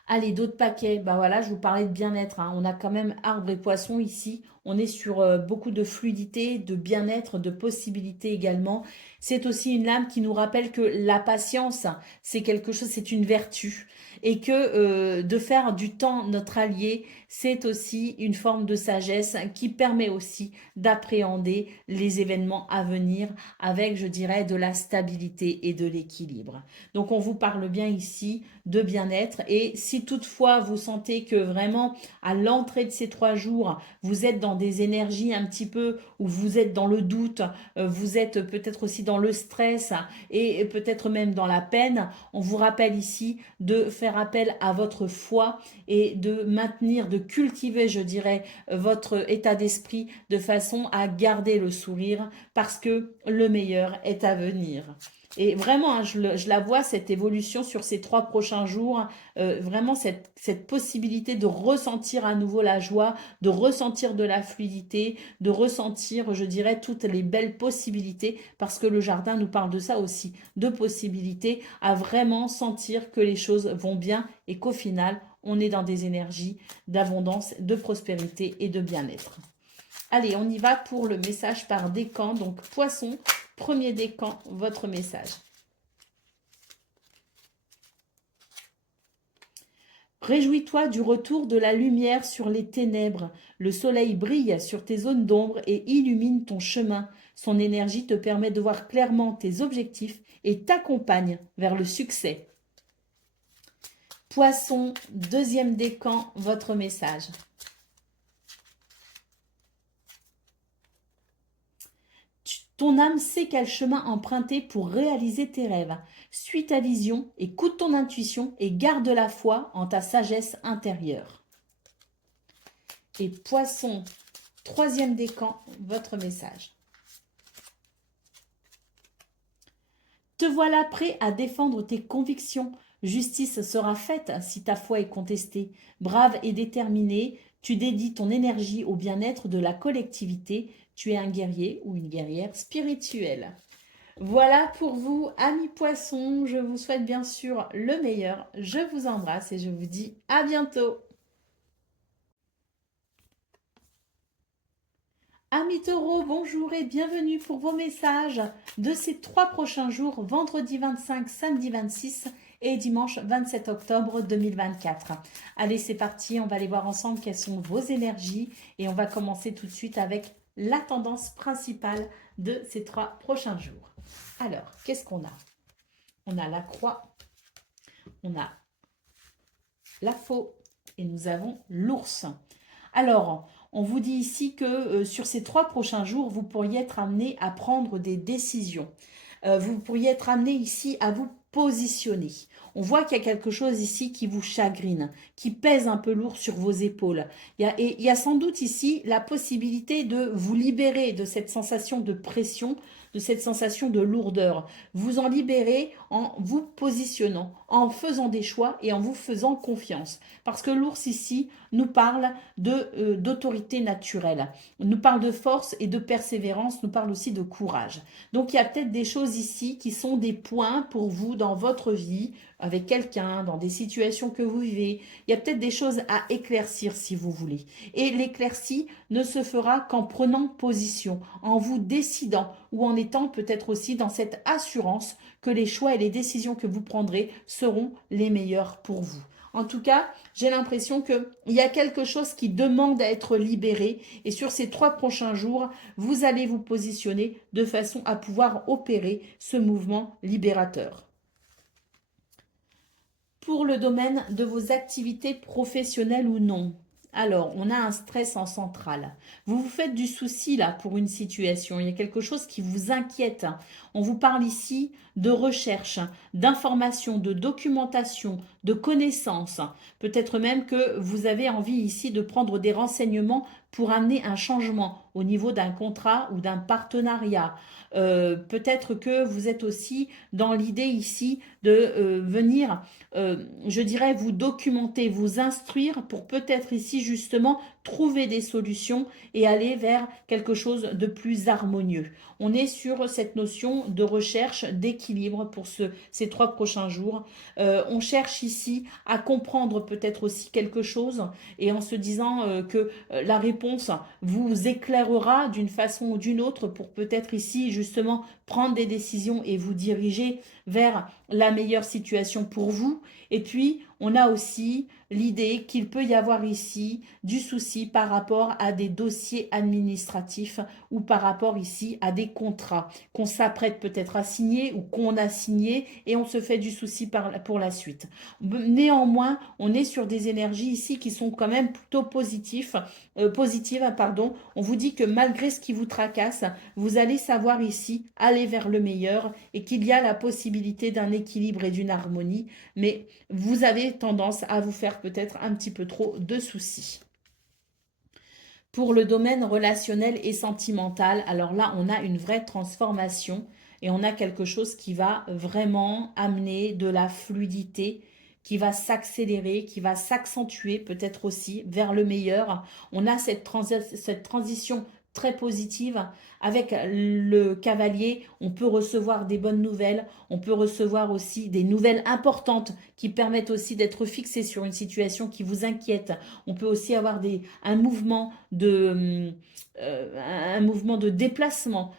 Allez, d'autres paquets. Bah voilà, je vous parlais de bien-être, hein. On a quand même arbre et poisson ici. On est sur beaucoup de fluidité, de bien-être, de possibilités également. C'est aussi une lame qui nous rappelle que la patience, c'est quelque chose, c'est une vertu. Et que de faire du temps notre allié, c'est aussi une forme de sagesse qui permet aussi d'appréhender les événements à venir avec, je dirais, de la stabilité et de l'équilibre. Donc on vous parle bien ici de bien-être. Et si toutefois vous sentez que vraiment à l'entrée de ces 3 jours, vous êtes dans des énergies un petit peu où vous êtes dans le doute, vous êtes peut-être aussi dans le stress et peut-être même dans la peine, on vous rappelle ici de faire appel à votre foi et de maintenir, de cultiver, je dirais, votre état d'esprit de façon à garder le sourire parce que le meilleur est à venir. Et vraiment, hein, je la vois, cette évolution sur ces 3 prochains jours, vraiment cette possibilité de ressentir à nouveau la joie, de ressentir de la fluidité, de ressentir, je dirais, toutes les belles possibilités, parce que le jardin nous parle de ça aussi, de possibilités à vraiment sentir que les choses vont bien et qu'au final, on est dans des énergies d'abondance, de prospérité et de bien-être. Allez, on y va pour le message par décan. Donc, poisson, premier décan, votre message. Réjouis-toi du retour de la lumière sur les ténèbres. Le soleil brille sur tes zones d'ombre et illumine ton chemin. Son énergie te permet de voir clairement tes objectifs et t'accompagne vers le succès. Poisson, deuxième décan, votre message. Ton âme sait quel chemin emprunter pour réaliser tes rêves. Suis ta vision, écoute ton intuition et garde la foi en ta sagesse intérieure. Et Poisson, troisième décan, votre message. Te voilà prêt à défendre tes convictions. Justice sera faite si ta foi est contestée. Brave et déterminé, tu dédies ton énergie au bien-être de la collectivité. Tu es un guerrier ou une guerrière spirituelle. Voilà pour vous, amis poissons. Je vous souhaite bien sûr le meilleur. Je vous embrasse et je vous dis à bientôt. Amis taureaux, bonjour et bienvenue pour vos messages de ces 3 prochains jours, vendredi 25, samedi 26 et dimanche 27 octobre 2024. Allez, c'est parti, on va aller voir ensemble quelles sont vos énergies et on va commencer tout de suite avec la tendance principale de ces 3 prochains jours. Alors, qu'est-ce qu'on a? On a la croix, on a la faux et nous avons l'ours. Alors, on vous dit ici que sur ces 3 prochains jours, vous pourriez être amené à prendre des décisions. Vous pourriez être amené ici à vous positionner. On voit qu'il y a quelque chose ici qui vous chagrine, qui pèse un peu lourd sur vos épaules. Il y a sans doute ici la possibilité de vous libérer de cette sensation de pression, de cette sensation de lourdeur. Vous en libérez en vous positionnant, en faisant des choix et en vous faisant confiance. Parce que l'ours ici nous parle d'autorité naturelle, nous parle de force et de persévérance, nous parle aussi de courage. Donc il y a peut-être des choses ici qui sont des points pour vous dans votre vie, avec quelqu'un, dans des situations que vous vivez. Il y a peut-être des choses à éclaircir si vous voulez. Et l'éclaircie ne se fera qu'en prenant position, en vous décidant ou en étant peut-être aussi dans cette assurance que les choix et les décisions que vous prendrez seront les meilleurs pour vous. En tout cas, j'ai l'impression qu'il y a quelque chose qui demande à être libéré et sur ces 3 prochains jours, vous allez vous positionner de façon à pouvoir opérer ce mouvement libérateur. Pour le domaine de vos activités professionnelles ou non, alors, on a un stress en centrale. Vous vous faites du souci là pour une situation. Il y a quelque chose qui vous inquiète. On vous parle ici de recherche, d'information, de documentation, de connaissances. Peut-être même que vous avez envie ici de prendre des renseignements pour amener un changement au niveau d'un contrat ou d'un partenariat. Peut-être que vous êtes aussi dans l'idée ici de venir, je dirais, vous documenter, vous instruire pour peut-être ici justement trouver des solutions et aller vers quelque chose de plus harmonieux. On est sur cette notion de recherche, d'équilibre pour ces 3 prochains jours. On cherche ici à comprendre peut-être aussi quelque chose et en se disant que la réponse vous éclairera d'une façon ou d'une autre pour peut-être ici justement prendre des décisions et vous diriger vers la meilleure situation pour vous. Et puis, on a aussi l'idée qu'il peut y avoir ici du souci par rapport à des dossiers administratifs ou par rapport ici à des contrats qu'on s'apprête peut-être à signer ou qu'on a signé et on se fait du souci pour la suite. Néanmoins, on est sur des énergies ici qui sont quand même plutôt positives. On vous dit que malgré ce qui vous tracasse, vous allez savoir ici aller vers le meilleur et qu'il y a la possibilité d'un équilibre et d'une harmonie, mais vous avez tendance à vous faire peut-être un petit peu trop de soucis. Pour le domaine relationnel et sentimental, alors là, on a une vraie transformation et on a quelque chose qui va vraiment amener de la fluidité, qui va s'accélérer, qui va s'accentuer peut-être aussi vers le meilleur. On a cette transition très positive. Avec le cavalier, on peut recevoir des bonnes nouvelles, on peut recevoir aussi des nouvelles importantes qui permettent aussi d'être fixé sur une situation qui vous inquiète. On peut aussi avoir un mouvement de déplacement.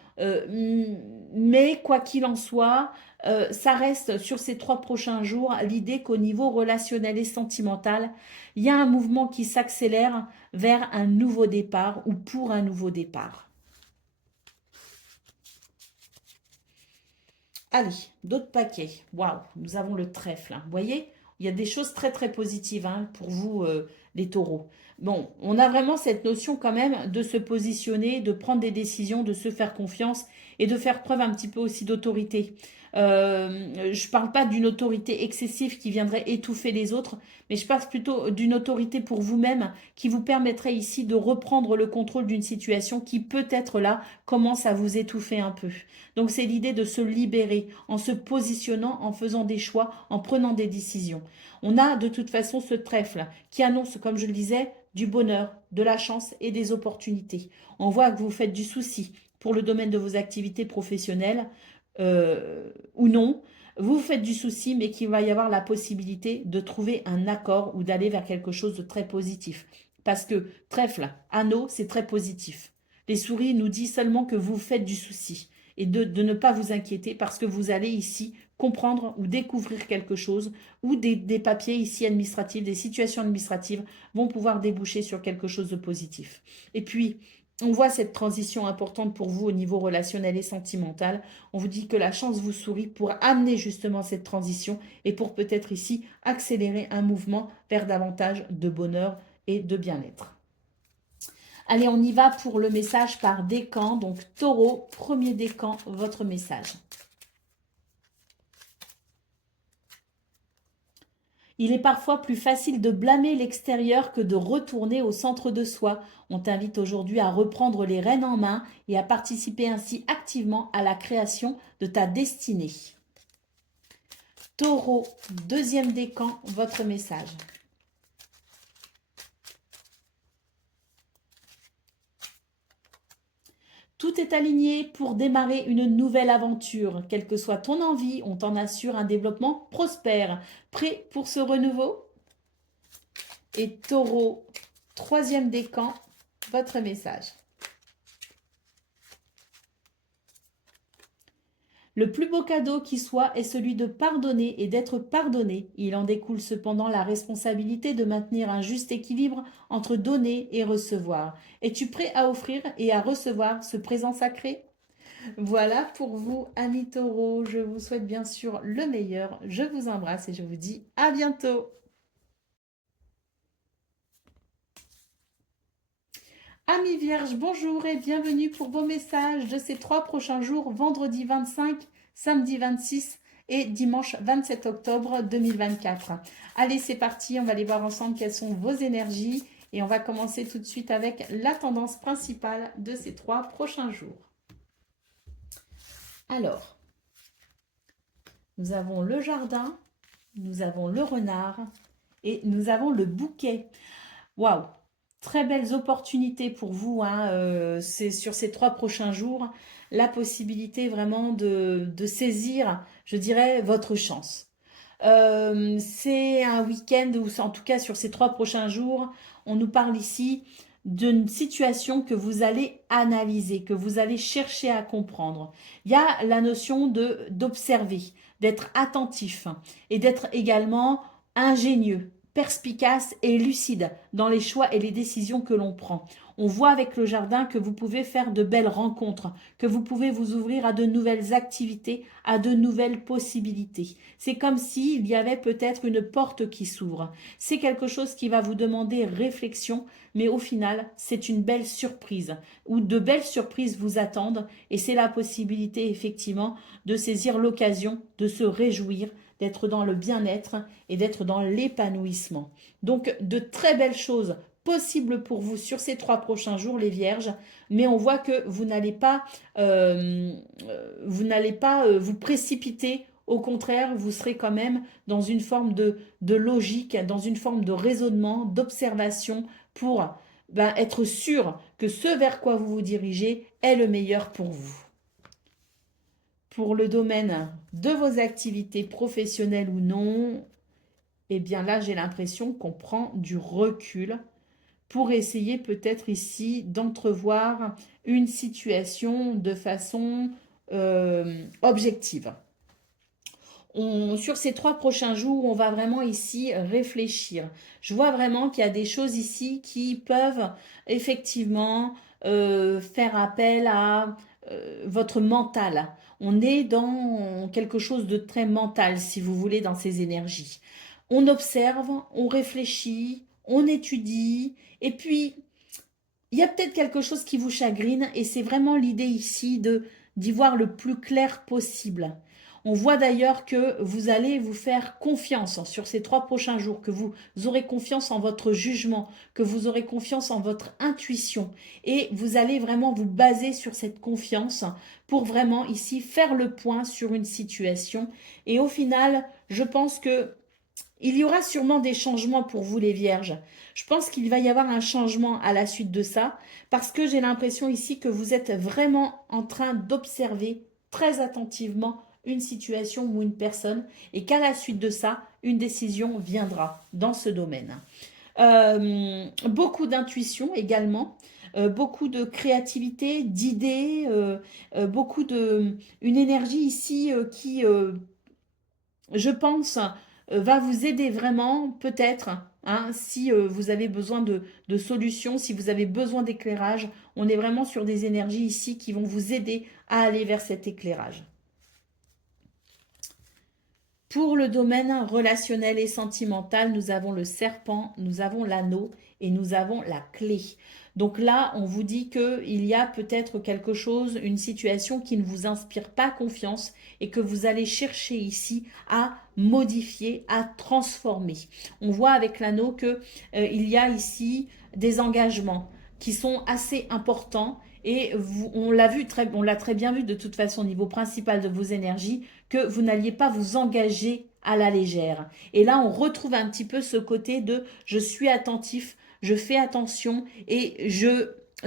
Mais quoi qu'il en soit, ça reste sur ces 3 prochains jours l'idée qu'au niveau relationnel et sentimental, il y a un mouvement qui s'accélère vers un nouveau départ ou pour un nouveau départ. Allez, d'autres paquets. Waouh, nous avons le trèfle. Vous voyez, il y a des choses très très positives pour vous, les taureaux. Bon, on a vraiment cette notion quand même de se positionner, de prendre des décisions, de se faire confiance et de faire preuve un petit peu aussi d'autorité. Je ne parle pas d'une autorité excessive qui viendrait étouffer les autres, mais je parle plutôt d'une autorité pour vous-même qui vous permettrait ici de reprendre le contrôle d'une situation qui peut-être là commence à vous étouffer un peu. Donc c'est l'idée de se libérer en se positionnant, en faisant des choix, en prenant des décisions. On a de toute façon ce trèfle qui annonce, comme je le disais, du bonheur, de la chance et des opportunités. On voit que vous faites du souci pour le domaine de vos activités professionnelles ou non. Vous faites du souci, mais qu'il va y avoir la possibilité de trouver un accord ou d'aller vers quelque chose de très positif. Parce que trèfle, anneau, c'est très positif. Les souris nous disent seulement que vous faites du souci et de ne pas vous inquiéter parce que vous allez ici comprendre ou découvrir quelque chose ou des papiers ici administratifs, des situations administratives vont pouvoir déboucher sur quelque chose de positif. Et puis, on voit cette transition importante pour vous au niveau relationnel et sentimental. On vous dit que la chance vous sourit pour amener justement cette transition et pour peut-être ici accélérer un mouvement vers davantage de bonheur et de bien-être. Allez, on y va pour le message par décan. Donc, taureau, premier décan, votre message. Il est parfois plus facile de blâmer l'extérieur que de retourner au centre de soi. On t'invite aujourd'hui à reprendre les rênes en main et à participer ainsi activement à la création de ta destinée. Taureau, deuxième décan, votre message. Tout est aligné pour démarrer une nouvelle aventure. Quelle que soit ton envie, on t'en assure un développement prospère. Prêt pour ce renouveau? Et Taureau, troisième décan, votre message. Le plus beau cadeau qui soit est celui de pardonner et d'être pardonné. Il en découle cependant la responsabilité de maintenir un juste équilibre entre donner et recevoir. Es-tu prêt à offrir et à recevoir ce présent sacré? Voilà pour vous, amis taureaux. Je vous souhaite bien sûr le meilleur. Je vous embrasse et je vous dis à bientôt. Amis vierges, bonjour et bienvenue pour vos messages de ces 3 prochains jours, vendredi 25, samedi 26 et dimanche 27 octobre 2024. Allez, c'est parti, on va aller voir ensemble quelles sont vos énergies et on va commencer tout de suite avec la tendance principale de ces 3 prochains jours. Alors, nous avons le jardin, nous avons le renard et nous avons le bouquet. Waouh! Très belles opportunités pour vous, hein, c'est sur ces 3 prochains jours, la possibilité vraiment de saisir, je dirais, votre chance. C'est un week-end, ou en tout cas sur ces 3 prochains jours, on nous parle ici d'une situation que vous allez analyser, que vous allez chercher à comprendre. Il y a la notion d'observer, d'être attentif et d'être également ingénieux, perspicace et lucide dans les choix et les décisions que l'on prend. On voit avec le jardin que vous pouvez faire de belles rencontres, que vous pouvez vous ouvrir à de nouvelles activités, à de nouvelles possibilités. C'est comme s'il y avait peut-être une porte qui s'ouvre. C'est quelque chose qui va vous demander réflexion, mais au final, c'est une belle surprise, ou de belles surprises vous attendent, et c'est la possibilité effectivement de saisir l'occasion, de se réjouir, d'être dans le bien-être et d'être dans l'épanouissement. Donc, de très belles choses possibles pour vous sur ces 3 prochains jours, les vierges, mais on voit que vous n'allez pas, vous précipiter. Au contraire, vous serez quand même dans une forme de logique, dans une forme de raisonnement, d'observation pour être sûr que ce vers quoi vous vous dirigez est le meilleur pour vous. Pour le domaine de vos activités professionnelles ou non, eh bien là, j'ai l'impression qu'on prend du recul pour essayer peut-être ici d'entrevoir une situation de façon objective. Sur ces 3 prochains jours, on va vraiment ici réfléchir. Je vois vraiment qu'il y a des choses ici qui peuvent effectivement faire appel à votre mental. On est dans quelque chose de très mental, si vous voulez, dans ces énergies. On observe, on réfléchit, on étudie, et puis il y a peut-être quelque chose qui vous chagrine, et c'est vraiment l'idée ici d'y voir le plus clair possible. On voit d'ailleurs que vous allez vous faire confiance sur ces 3 prochains jours, que vous aurez confiance en votre jugement, que vous aurez confiance en votre intuition. Et vous allez vraiment vous baser sur cette confiance pour vraiment ici faire le point sur une situation. Et au final, je pense que il y aura sûrement des changements pour vous les vierges. Je pense qu'il va y avoir un changement à la suite de ça, parce que j'ai l'impression ici que vous êtes vraiment en train d'observer très attentivement une situation ou une personne, et qu'à la suite de ça, une décision viendra dans ce domaine. Beaucoup d'intuition également, beaucoup de créativité, d'idées, une énergie ici qui, je pense, va vous aider vraiment, peut-être, hein, si vous avez besoin de solutions, si vous avez besoin d'éclairage. On est vraiment sur des énergies ici qui vont vous aider à aller vers cet éclairage. Pour le domaine relationnel et sentimental, nous avons le serpent, nous avons l'anneau et nous avons la clé. Donc là, on vous dit qu'il y a peut-être quelque chose, une situation qui ne vous inspire pas confiance et que vous allez chercher ici à modifier, à transformer. On voit avec l'anneau que il y a ici des engagements qui sont assez importants et on l'a vu on l'a très bien vu de toute façon au niveau principal de vos énergies que vous n'alliez pas vous engager à la légère. Et là, on retrouve un petit peu ce côté de je suis attentif, je fais attention et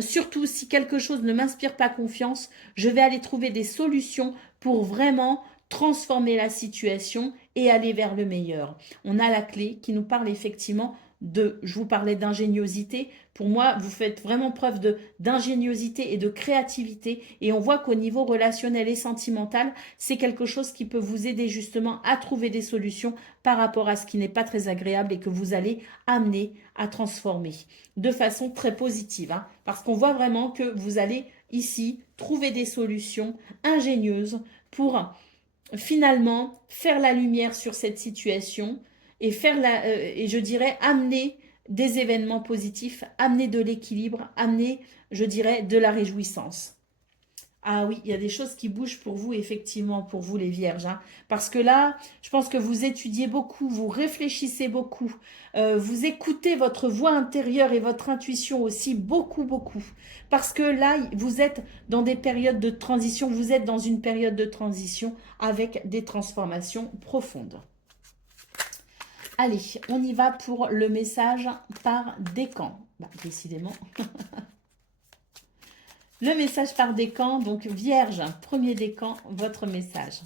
surtout si quelque chose ne m'inspire pas confiance, je vais aller trouver des solutions pour vraiment transformer la situation et aller vers le meilleur. On a la clé qui nous parle effectivement je vous parlais d'ingéniosité. Pour moi, vous faites vraiment preuve d'ingéniosité et de créativité. Et on voit qu'au niveau relationnel et sentimental, c'est quelque chose qui peut vous aider justement à trouver des solutions par rapport à ce qui n'est pas très agréable et que vous allez amener à transformer de façon très positive. Parce qu'on voit vraiment que vous allez ici trouver des solutions ingénieuses pour finalement faire la lumière sur cette situation et et je dirais amener des événements positifs, amener de l'équilibre, amener, je dirais, de la réjouissance. Ah oui, il y a des choses qui bougent pour vous, effectivement, pour vous les vierges. Parce que là, je pense que vous étudiez beaucoup, vous réfléchissez beaucoup, vous écoutez votre voix intérieure et votre intuition aussi beaucoup, beaucoup. Parce que là, vous êtes dans des périodes de transition, vous êtes dans une période de transition avec des transformations profondes. Allez, on y va pour le message par décan. Décidément. Le message par décan, donc Vierge, premier décan, votre message.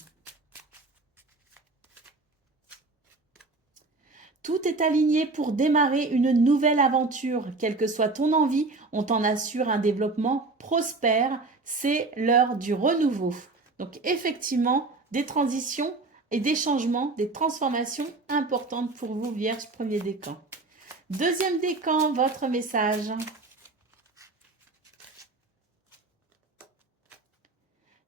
Tout est aligné pour démarrer une nouvelle aventure. Quelle que soit ton envie, on t'en assure un développement prospère. C'est l'heure du renouveau. Donc effectivement, des transitions et des changements, des transformations importantes pour vous, Vierge, premier décan. Deuxième décan, votre message.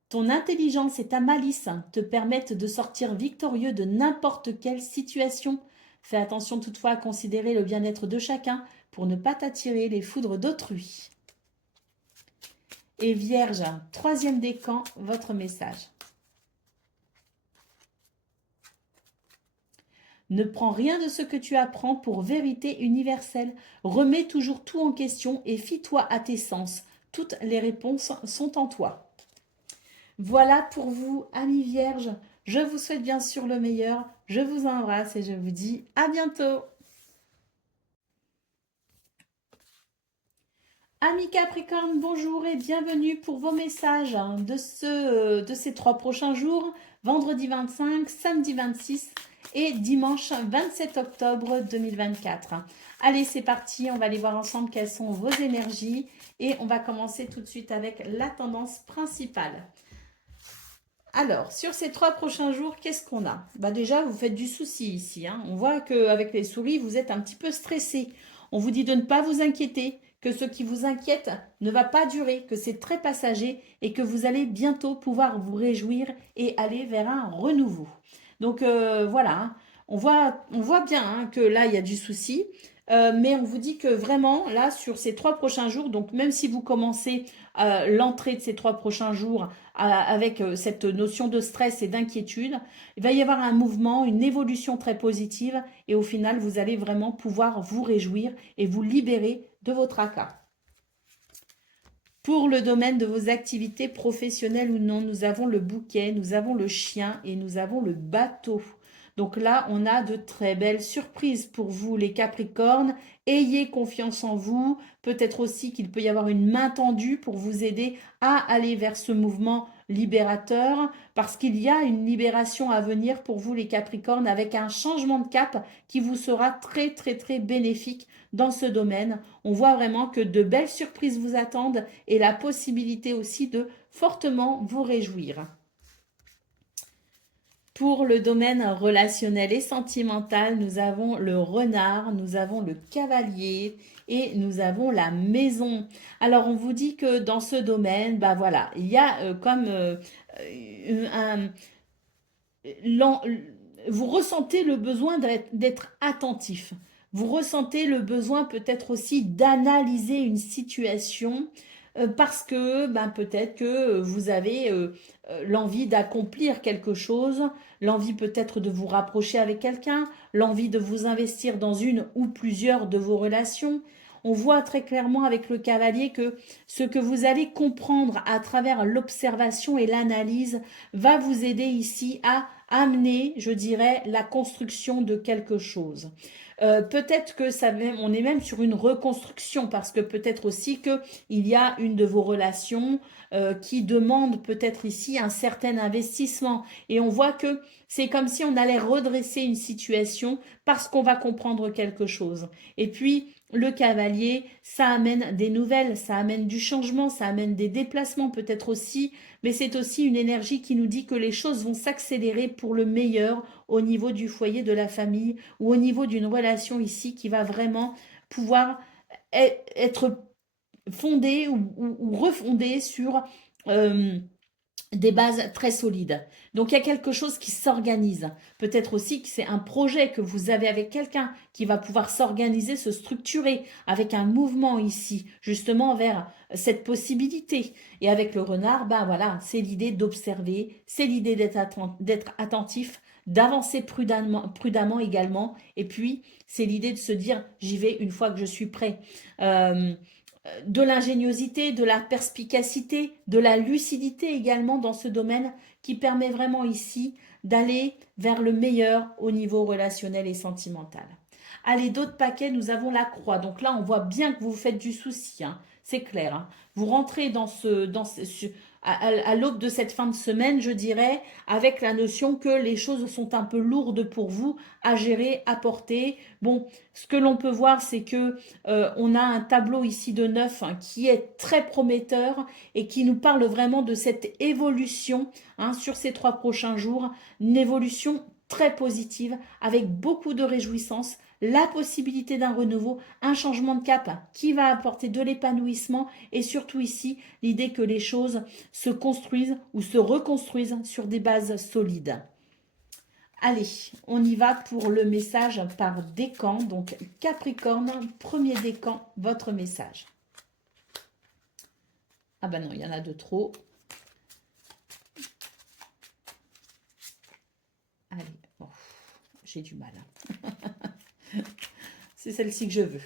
Ton intelligence et ta malice te permettent de sortir victorieux de n'importe quelle situation. Fais attention toutefois à considérer le bien-être de chacun pour ne pas t'attirer les foudres d'autrui. Et Vierge, troisième décan, votre message. Ne prends rien de ce que tu apprends pour vérité universelle. Remets toujours tout en question et fie-toi à tes sens. Toutes les réponses sont en toi. Voilà pour vous, amis vierges. Je vous souhaite bien sûr le meilleur. Je vous embrasse et je vous dis à bientôt. Amis Capricorne, bonjour et bienvenue pour vos messages de ces 3 prochains jours, vendredi 25, samedi 26 et dimanche 27 octobre 2024. Allez, c'est parti, on va aller voir ensemble quelles sont vos énergies et on va commencer tout de suite avec la tendance principale. Alors, sur ces 3 prochains jours, qu'est-ce qu'on a? Déjà, vous faites du souci ici. On voit qu'avec les souris, vous êtes un petit peu stressé. On vous dit de ne pas vous inquiéter, que ce qui vous inquiète ne va pas durer, que c'est très passager et que vous allez bientôt pouvoir vous réjouir et aller vers un renouveau. Donc, voilà. On voit bien que là, il y a du souci. Mais on vous dit que vraiment, là, sur ces 3 prochains jours, donc même si vous commencez l'entrée de ces 3 prochains jours avec cette notion de stress et d'inquiétude, il va y avoir un mouvement, une évolution très positive et au final, vous allez vraiment pouvoir vous réjouir et vous libérer de vos tracas. Pour le domaine de vos activités professionnelles ou non, nous avons le bouquet, nous avons le chien et nous avons le bateau. Donc là, on a de très belles surprises pour vous, les Capricornes. Ayez confiance en vous. Peut-être aussi qu'il peut y avoir une main tendue pour vous aider à aller vers ce mouvement libérateur, parce qu'il y a une libération à venir pour vous, les Capricornes, avec un changement de cap qui vous sera très, très, très bénéfique dans ce domaine. On voit vraiment que de belles surprises vous attendent et la possibilité aussi de fortement vous réjouir. Pour le domaine relationnel et sentimental, nous avons le renard, nous avons le cavalier et nous avons la maison. Alors, on vous dit que dans ce domaine, il y a comme vous ressentez le besoin d'être attentif. Vous ressentez le besoin peut-être aussi d'analyser une situation parce que ben, peut-être que vous avez l'envie d'accomplir quelque chose, l'envie peut-être de vous rapprocher avec quelqu'un, l'envie de vous investir dans une ou plusieurs de vos relations. On voit très clairement avec le cavalier que ce que vous allez comprendre à travers l'observation et l'analyse va vous aider ici à amener, je dirais, la construction de quelque chose. Peut-être que on est même sur une reconstruction parce que peut-être aussi que il y a une de vos relations qui demande peut-être ici un certain investissement et on voit que c'est comme si on allait redresser une situation parce qu'on va comprendre quelque chose. Et puis le cavalier, ça amène des nouvelles, ça amène du changement, ça amène des déplacements peut-être aussi, mais c'est aussi une énergie qui nous dit que les choses vont s'accélérer pour le meilleur au niveau du foyer, de la famille ou au niveau d'une relation ici qui va vraiment pouvoir être fondée ou refondée sur des bases très solides. Donc il y a quelque chose qui s'organise. Peut-être aussi que c'est un projet que vous avez avec quelqu'un qui va pouvoir s'organiser, se structurer avec un mouvement ici, justement vers cette possibilité. Et avec le renard, ben voilà, c'est l'idée d'observer, c'est l'idée d'être attentif, d'avancer prudemment également. Et puis, c'est l'idée de se dire, j'y vais une fois que je suis prêt. Euh, de l'ingéniosité, de la perspicacité, de la lucidité également dans ce domaine qui permet vraiment ici d'aller vers le meilleur au niveau relationnel et sentimental. Allez, d'autres paquets, nous avons la croix. Donc là, on voit bien que vous vous faites du souci, hein. C'est clair, hein. Vous rentrez à l'aube de cette fin de semaine, je dirais, avec la notion que les choses sont un peu lourdes pour vous à gérer, à porter. Bon, ce que l'on peut voir, c'est que on a un tableau ici de 9 hein, qui est très prometteur et qui nous parle vraiment de cette évolution hein, sur ces 3 prochains jours, une évolution très positive avec beaucoup de réjouissance, la possibilité d'un renouveau, un changement de cap qui va apporter de l'épanouissement et surtout ici l'idée que les choses se construisent ou se reconstruisent sur des bases solides. Allez, on y va pour le message par décan. Donc Capricorne, premier décan, votre message. Ah ben non, il y en a de trop. Allez, oh, j'ai du mal. C'est celle-ci que je veux.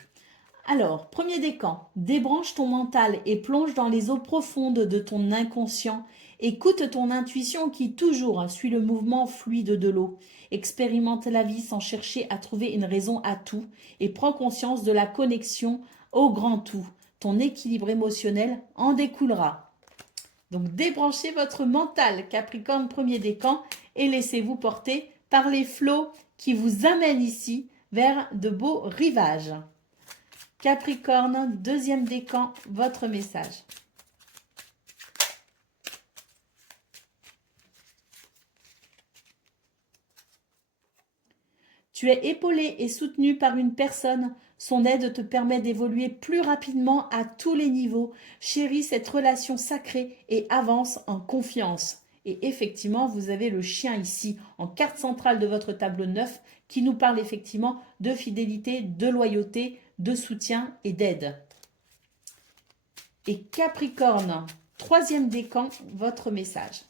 Alors, premier décan, débranche ton mental et plonge dans les eaux profondes de ton inconscient. Écoute ton intuition qui toujours suit le mouvement fluide de l'eau. Expérimente la vie sans chercher à trouver une raison à tout et prends conscience de la connexion au grand tout. Ton équilibre émotionnel en découlera. Donc débranchez votre mental, Capricorne premier décan, et laissez-vous porter par les flots qui vous amènent ici vers de beaux rivages. Capricorne, deuxième décan, votre message. Tu es épaulé et soutenu par une personne. Son aide te permet d'évoluer plus rapidement à tous les niveaux. Chéris cette relation sacrée et avance en confiance. Et effectivement, vous avez le chien ici en carte centrale de votre tableau 9 qui nous parle effectivement de fidélité, de loyauté, de soutien et d'aide. Et Capricorne, troisième décan, votre message.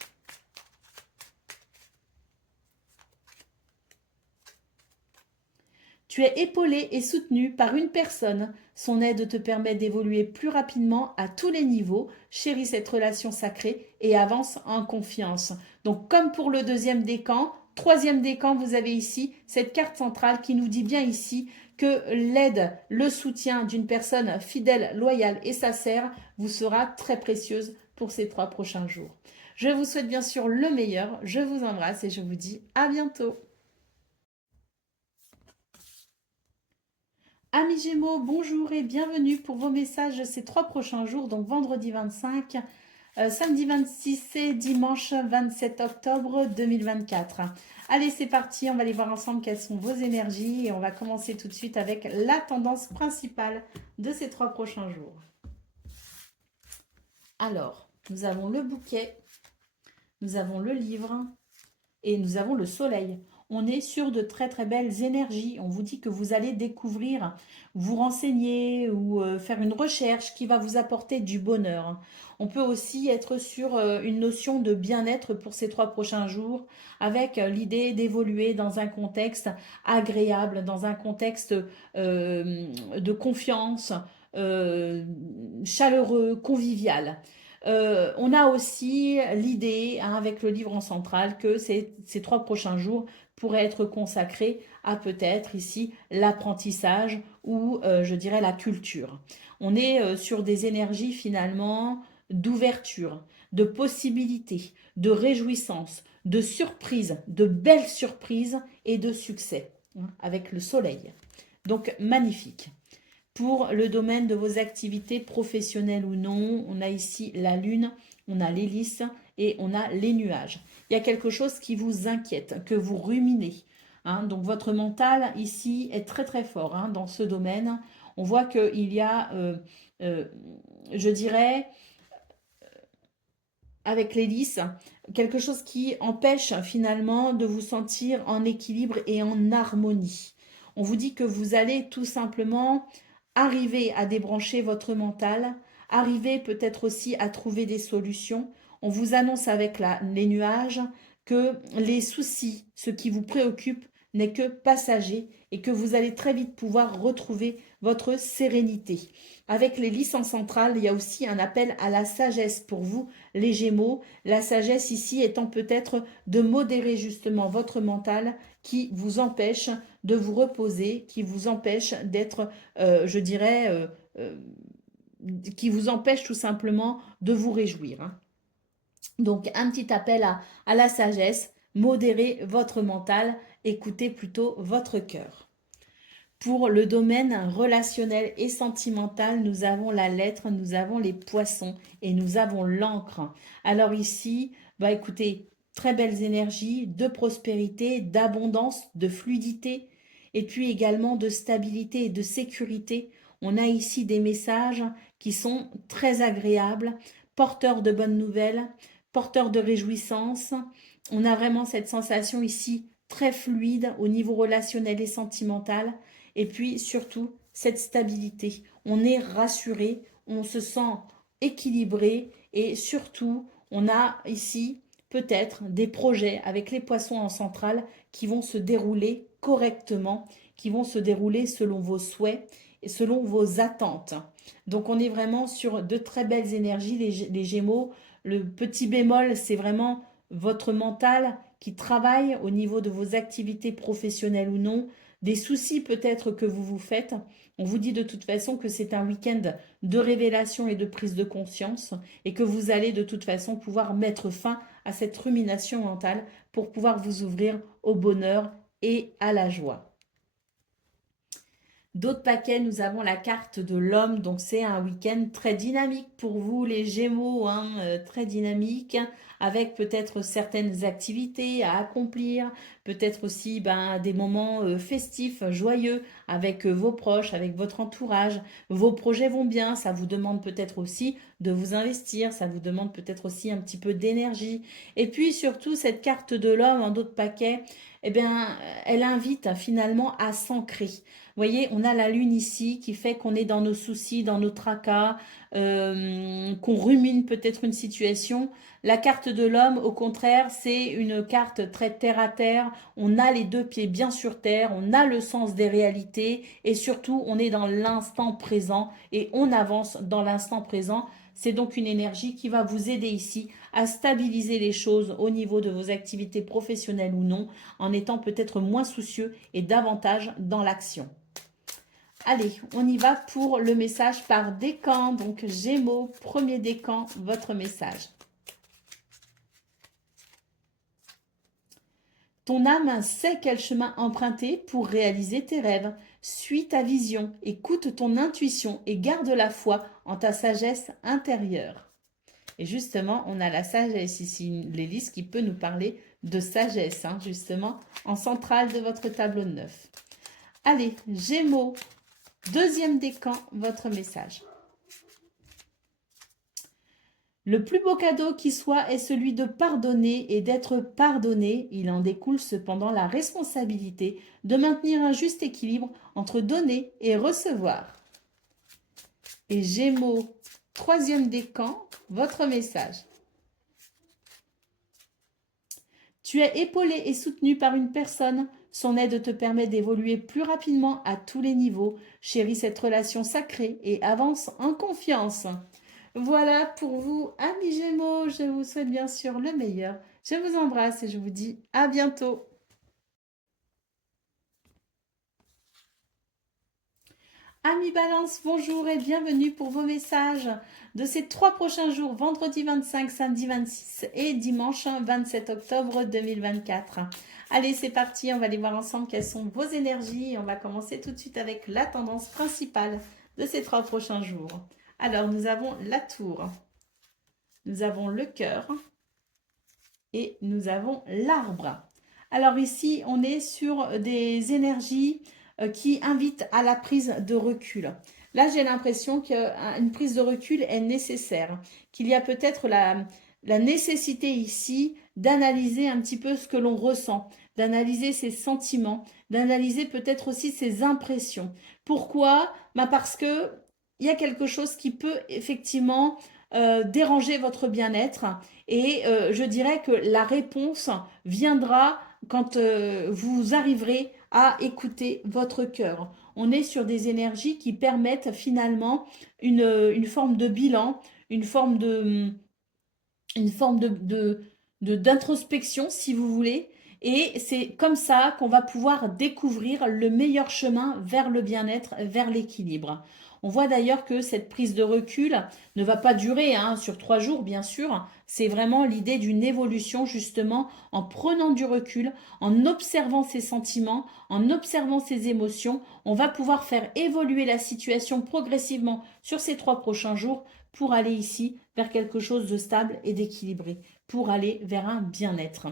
Tu es épaulé et soutenu par une personne. Son aide te permet d'évoluer plus rapidement à tous les niveaux. Chéris cette relation sacrée et avance en confiance. Donc comme pour le deuxième décan, troisième décan, vous avez ici cette carte centrale qui nous dit bien ici que l'aide, le soutien d'une personne fidèle, loyale et sincère vous sera très précieuse pour ces 3 prochains jours. Je vous souhaite bien sûr le meilleur, je vous embrasse et je vous dis à bientôt. Amis Gémeaux, bonjour et bienvenue pour vos messages ces 3 prochains jours, donc vendredi 25, samedi 26 et dimanche 27 octobre 2024. Allez, c'est parti, on va aller voir ensemble quelles sont vos énergies et on va commencer tout de suite avec la tendance principale de ces 3 prochains jours. Alors, nous avons le bouquet, nous avons le livre et nous avons le soleil. on est sur de très très belles énergies. On vous dit que vous allez découvrir, vous renseigner ou faire une recherche qui va vous apporter du bonheur. On peut aussi être sur une notion de bien-être pour ces 3 prochains jours, avec l'idée d'évoluer dans un contexte agréable, dans un contexte de confiance, euh, chaleureux, convivial. On a aussi l'idée, hein, avec le livre en centrale, que ces 3 prochains jours pourraient être consacrés à peut-être ici l'apprentissage ou je dirais la culture. On est sur des énergies finalement d'ouverture, de possibilités, de réjouissance, de surprises, de belles surprises et de succès, hein, avec le soleil. Donc magnifique. Pour le domaine de vos activités professionnelles ou non, on a ici la lune, on a l'hélice et on a les nuages. Il y a quelque chose qui vous inquiète, que vous ruminez, hein. Donc votre mental ici est très très fort, hein, dans ce domaine. On voit qu'il y a, euh, je dirais, avec l'hélice, quelque chose qui empêche finalement de vous sentir en équilibre et en harmonie. On vous dit que vous allez tout simplement arriver à débrancher votre mental, arriver peut-être aussi à trouver des solutions. On vous annonce avec les nuages que les soucis, ce qui vous préoccupe, n'est que passager et que vous allez très vite pouvoir retrouver votre sérénité. Avec les licences centrales, il y a aussi un appel à la sagesse pour vous, les Gémeaux. La sagesse ici étant peut-être de modérer justement votre mental qui vous empêche de vous reposer, qui vous empêche d'être, je dirais, qui vous empêche tout simplement de vous réjouir, hein. Donc un petit appel à la sagesse, modérez votre mental, écoutez plutôt votre cœur. Pour le domaine relationnel et sentimental, nous avons la lettre, nous avons les poissons et nous avons l'encre. Alors ici, bah écoutez, très belles énergies de prospérité, d'abondance, de fluidité et puis également de stabilité et de sécurité. On a ici des messages qui sont très agréables, porteurs de bonnes nouvelles, porteurs de réjouissance. On a vraiment cette sensation ici très fluide au niveau relationnel et sentimental. Et puis surtout, cette stabilité. On est rassuré, on se sent équilibré et surtout, on a ici peut-être des projets avec les poissons en centrale qui vont se dérouler correctement, qui vont se dérouler selon vos souhaits et selon vos attentes. Donc on est vraiment sur de très belles énergies, les Gémeaux. Le petit bémol, c'est vraiment votre mental qui travaille au niveau de vos activités professionnelles ou non, des soucis peut-être que vous vous faites. On vous dit de toute façon que c'est un week-end de révélation et de prise de conscience et que vous allez de toute façon pouvoir mettre fin à cette rumination mentale pour pouvoir vous ouvrir au bonheur et à la joie. D'autres paquets, nous avons la carte de l'homme, donc c'est un week-end très dynamique pour vous les Gémeaux, hein, très dynamique, avec peut-être certaines activités à accomplir, peut-être aussi des moments festifs, joyeux, avec vos proches, avec votre entourage. Vos projets vont bien, ça vous demande peut-être aussi de vous investir, ça vous demande peut-être aussi un petit peu d'énergie. Et puis surtout, cette carte de l'homme en d'autres paquets, eh bien, elle invite finalement à s'ancrer. Vous voyez, on a la lune ici qui fait qu'on est dans nos soucis, dans nos tracas, qu'on rumine peut-être une situation. La carte de l'homme, au contraire, c'est une carte très terre à terre. On a les 2 pieds bien sur terre, on a le sens des réalités et surtout, on est dans l'instant présent et on avance dans l'instant présent. C'est donc une énergie qui va vous aider ici à stabiliser les choses au niveau de vos activités professionnelles ou non, en étant peut-être moins soucieux et davantage dans l'action. Allez, on y va pour le message par décan. Donc, Gémeaux, premier décan, votre message. Ton âme sait quel chemin emprunter pour réaliser tes rêves. Suis ta vision, écoute ton intuition et garde la foi en ta sagesse intérieure. Et justement, on a la sagesse ici, l'hélice qui peut nous parler de sagesse, hein, justement, en centrale de votre tableau de 9. Allez, Gémeaux, deuxième décan, votre message. Le plus beau cadeau qui soit est celui de pardonner et d'être pardonné. Il en découle cependant la responsabilité de maintenir un juste équilibre entre donner et recevoir. Et Gémeaux, troisième décan, votre message. Tu es épaulé et soutenu par une personne. Son aide te permet d'évoluer plus rapidement à tous les niveaux. Chéris cette relation sacrée et avance en confiance. Voilà pour vous, amis Gémeaux. Je vous souhaite bien sûr le meilleur. Je vous embrasse et je vous dis à bientôt. Amis Balance, bonjour et bienvenue pour vos messages de ces 3 prochains jours, vendredi 25, samedi 26 et dimanche 27 octobre 2024. Allez, c'est parti, on va aller voir ensemble quelles sont vos énergies. On va commencer tout de suite avec la tendance principale de ces 3 prochains jours. Alors, nous avons la tour, nous avons le cœur et nous avons l'arbre. Alors ici, on est sur des énergies qui invitent à la prise de recul. Là, j'ai l'impression qu'une prise de recul est nécessaire, qu'il y a peut-être la nécessité ici d'analyser un petit peu ce que l'on ressent, d'analyser ses sentiments, d'analyser peut-être aussi ses impressions. Pourquoi? Parce que il y a quelque chose qui peut effectivement déranger votre bien-être et je dirais que la réponse viendra quand vous arriverez à écouter votre cœur. On est sur des énergies qui permettent finalement une forme de bilan, une forme d'introspection, si vous voulez. Et c'est comme ça qu'on va pouvoir découvrir le meilleur chemin vers le bien-être, vers l'équilibre. On voit d'ailleurs que cette prise de recul ne va pas durer sur 3 jours, bien sûr. C'est vraiment l'idée d'une évolution, justement, en prenant du recul, en observant ses sentiments, en observant ses émotions. On va pouvoir faire évoluer la situation progressivement sur ces 3 prochains jours pour aller ici vers quelque chose de stable et d'équilibré, pour aller vers un bien-être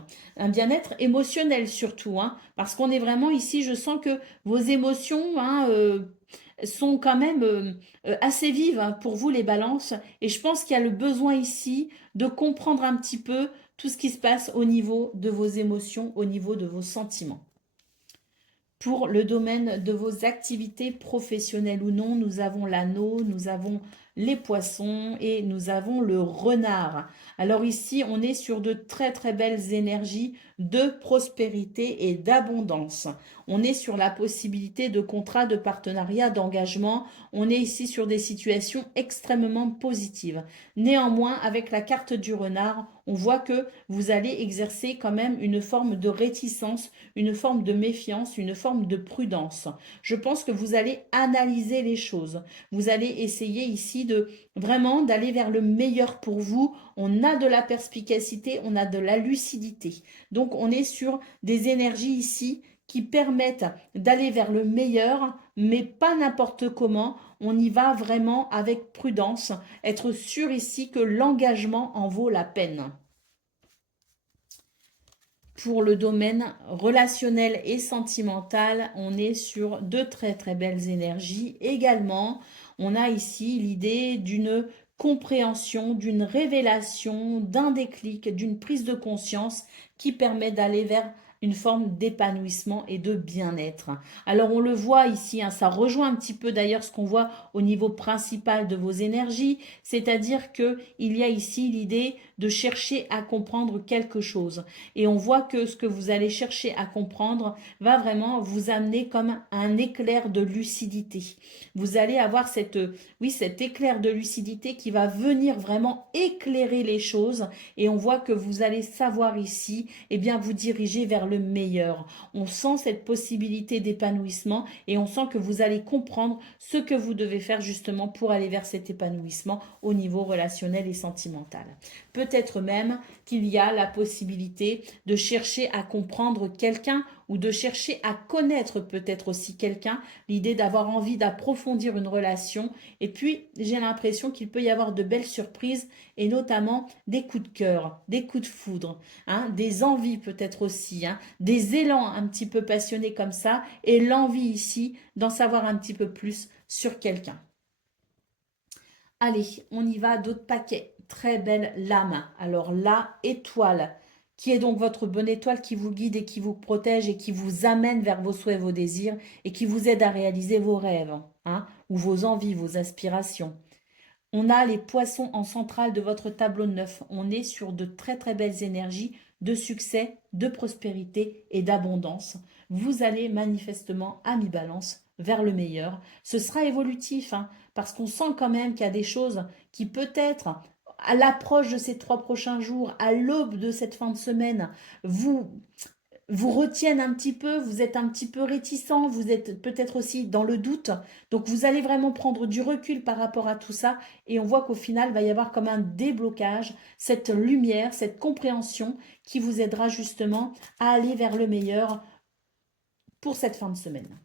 émotionnel surtout, parce qu'on est vraiment ici, je sens que vos émotions sont quand même assez vives pour vous les balances, et je pense qu'il y a le besoin ici de comprendre un petit peu tout ce qui se passe au niveau de vos émotions, au niveau de vos sentiments. Pour le domaine de vos activités professionnelles ou non, nous avons l'anneau, nous avons les poissons et nous avons le renard. Alors ici, on est sur de très très belles énergies de prospérité et d'abondance. On est sur la possibilité de contrats, de partenariats, d'engagement. On est ici sur des situations extrêmement positives. Néanmoins, avec la carte du renard, on voit que vous allez exercer quand même une forme de réticence, une forme de méfiance, une forme de prudence. Je pense que vous allez analyser les choses. Vous allez essayer ici de vraiment d'aller vers le meilleur pour vous. On a de la perspicacité, on a de la lucidité. Donc on est sur des énergies ici qui permettent d'aller vers le meilleur, mais pas n'importe comment. On y va vraiment avec prudence, être sûr ici que l'engagement en vaut la peine. Pour le domaine relationnel et sentimental, on est sur de très très belles énergies. Également, on a ici l'idée d'une compréhension, d'une révélation, d'un déclic, d'une prise de conscience qui permet d'aller vers une forme d'épanouissement et de bien-être. Alors on le voit ici, ça rejoint un petit peu d'ailleurs ce qu'on voit au niveau principal de vos énergies, c'est-à-dire qu'il y a ici l'idée de chercher à comprendre quelque chose. Et on voit que ce que vous allez chercher à comprendre va vraiment vous amener comme un éclair de lucidité. Vous allez avoir cet éclair de lucidité qui va venir vraiment éclairer les choses et on voit que vous allez savoir ici, vous diriger vers le meilleur. On sent cette possibilité d'épanouissement et on sent que vous allez comprendre ce que vous devez faire justement pour aller vers cet épanouissement au niveau relationnel et sentimental. Peut-être même qu'il y a la possibilité de chercher à comprendre quelqu'un ou de chercher à connaître peut-être aussi quelqu'un, l'idée d'avoir envie d'approfondir une relation. Et puis, j'ai l'impression qu'il peut y avoir de belles surprises et notamment des coups de cœur, des coups de foudre, des envies peut-être aussi, des élans un petit peu passionnés comme ça et l'envie ici d'en savoir un petit peu plus sur quelqu'un. Allez, on y va, d'autres paquets. très belle lame. Alors la étoile, qui est donc votre bonne étoile qui vous guide et qui vous protège et qui vous amène vers vos souhaits, vos désirs et qui vous aide à réaliser vos rêves, hein, ou vos envies, vos aspirations. On a les poissons en centrale de votre tableau de 9. On est sur de très très belles énergies de succès, de prospérité et d'abondance. Vous allez manifestement à mi-balance vers le meilleur. Ce sera évolutif, hein, parce qu'on sent quand même qu'il y a des choses qui peut-être, à l'approche de ces 3 prochains jours, à l'aube de cette fin de semaine, vous retiennent un petit peu, vous êtes un petit peu réticent, vous êtes peut-être aussi dans le doute. Donc vous allez vraiment prendre du recul par rapport à tout ça et on voit qu'au final, il va y avoir comme un déblocage, cette lumière, cette compréhension qui vous aidera justement à aller vers le meilleur pour cette fin de semaine.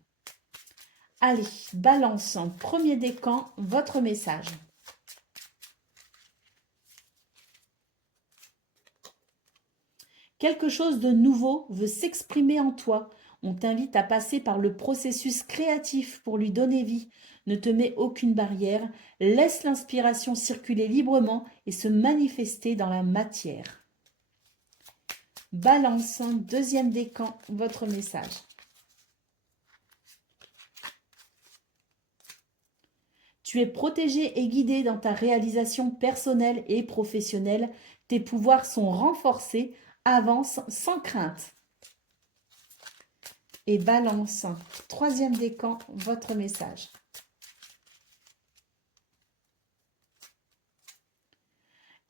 Allez, Balance, premier décan, votre message. Quelque chose de nouveau veut s'exprimer en toi. On t'invite à passer par le processus créatif pour lui donner vie. Ne te mets aucune barrière. Laisse l'inspiration circuler librement et se manifester dans la matière. Balance, deuxième décan, votre message. Tu es protégé et guidé dans ta réalisation personnelle et professionnelle. Tes pouvoirs sont renforcés. Avance sans crainte. Et Balance, troisième décan, votre message.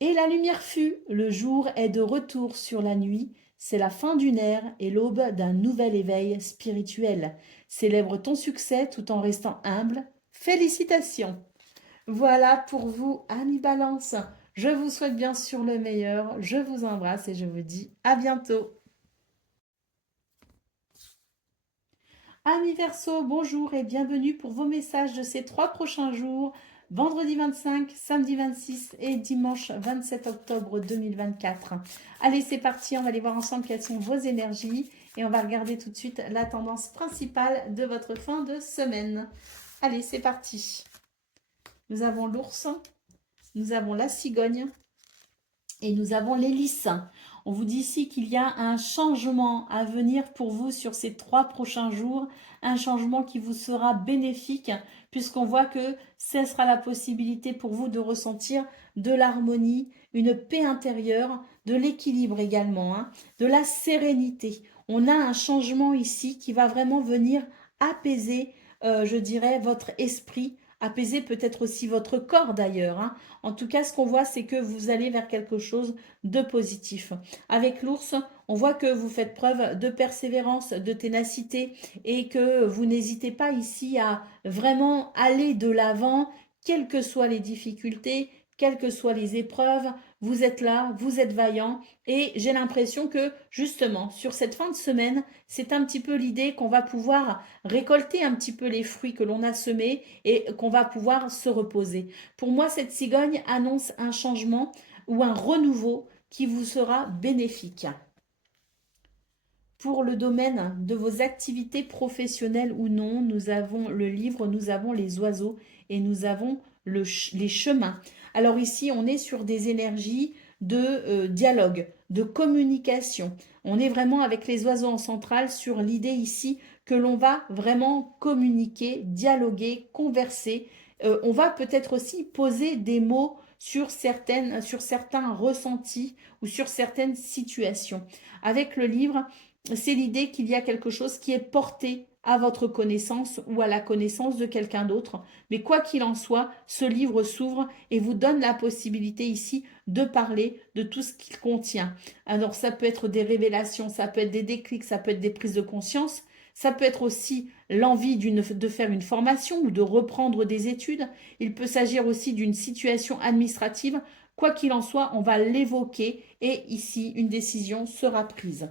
Et la lumière fut, le jour est de retour sur la nuit, c'est la fin d'une ère et l'aube d'un nouvel éveil spirituel. Célèbre ton succès tout en restant humble. Félicitations! Voilà pour vous, amis Balance. Je vous souhaite bien sûr le meilleur, je vous embrasse et je vous dis à bientôt. Amis Verseau, bonjour et bienvenue pour vos messages de ces 3 prochains jours, vendredi 25, samedi 26 et dimanche 27 octobre 2024. Allez, c'est parti, on va aller voir ensemble quelles sont vos énergies et on va regarder tout de suite la tendance principale de votre fin de semaine. Allez, c'est parti. Nous avons l'ours, nous avons la cigogne et nous avons l'hélice. On vous dit ici qu'il y a un changement à venir pour vous sur ces 3 prochains jours, un changement qui vous sera bénéfique puisqu'on voit que ce sera la possibilité pour vous de ressentir de l'harmonie, une paix intérieure, de l'équilibre également, hein, de la sérénité. On a un changement ici qui va vraiment venir apaiser, je dirais, votre esprit, apaiser peut-être aussi votre corps d'ailleurs, hein. En tout cas, ce qu'on voit, c'est que vous allez vers quelque chose de positif. Avec l'ours, on voit que vous faites preuve de persévérance, de ténacité et que vous n'hésitez pas ici à vraiment aller de l'avant, quelles que soient les difficultés, quelles que soient les épreuves. Vous êtes là, vous êtes vaillant et j'ai l'impression que justement, sur cette fin de semaine, c'est un petit peu l'idée qu'on va pouvoir récolter un petit peu les fruits que l'on a semés et qu'on va pouvoir se reposer. Pour moi, cette cigogne annonce un changement ou un renouveau qui vous sera bénéfique. Pour le domaine de vos activités professionnelles ou non, nous avons le livre, nous avons les oiseaux et nous avons les chemins. Alors ici, on est sur des énergies de dialogue, de communication. On est vraiment avec les oiseaux en centrale sur l'idée ici que l'on va vraiment communiquer, dialoguer, converser. On va peut-être aussi poser des mots sur certains ressentis ou sur certaines situations. Avec le livre, c'est l'idée qu'il y a quelque chose qui est porté à votre connaissance ou à la connaissance de quelqu'un d'autre. Mais quoi qu'il en soit, ce livre s'ouvre et vous donne la possibilité ici de parler de tout ce qu'il contient. Alors ça peut être des révélations, ça peut être des déclics, ça peut être des prises de conscience, ça peut être aussi l'envie de faire une formation ou de reprendre des études. Il peut s'agir aussi d'une situation administrative. Quoi qu'il en soit, on va l'évoquer et ici, une décision sera prise.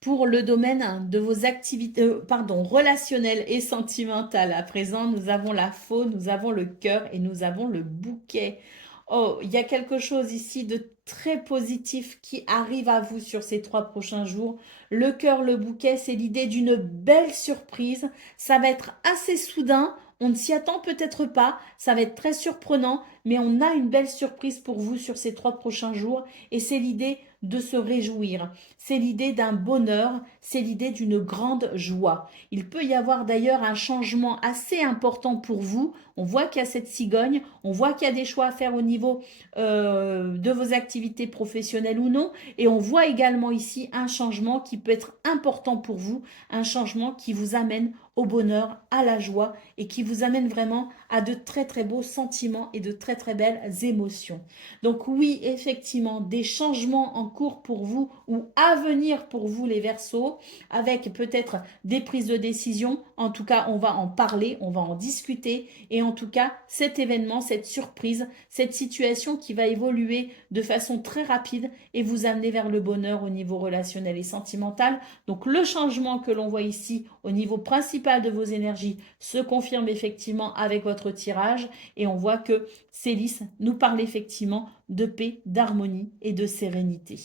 Pour le domaine de vos activités, relationnelles et sentimentales, à présent, nous avons la faux, nous avons le cœur et nous avons le bouquet. Oh, il y a quelque chose ici de très positif qui arrive à vous sur ces 3 prochains jours. Le cœur, le bouquet, c'est l'idée d'une belle surprise. Ça va être assez soudain. On ne s'y attend peut-être pas, ça va être très surprenant, mais on a une belle surprise pour vous sur ces 3 prochains jours et c'est l'idée de se réjouir, c'est l'idée d'un bonheur, c'est l'idée d'une grande joie. Il peut y avoir d'ailleurs un changement assez important pour vous. On voit qu'il y a cette cigogne, on voit qu'il y a des choix à faire au niveau de vos activités professionnelles ou non, et on voit également ici un changement qui peut être important pour vous, un changement qui vous amène au bonheur, à la joie et qui vous amène vraiment à de très très beaux sentiments et de très très belles émotions. Donc oui, effectivement, des changements en cours pour vous ou à venir pour vous les Verseaux, avec peut-être des prises de décision. En tout cas, on va en parler, on va en discuter et en tout cas, cet événement, cette surprise, cette situation qui va évoluer de façon très rapide et vous amener vers le bonheur au niveau relationnel et sentimental. Donc le changement que l'on voit ici au niveau principal de vos énergies se confirme effectivement avec votre tirage et on voit que Célis nous parle effectivement de paix, d'harmonie et de sérénité.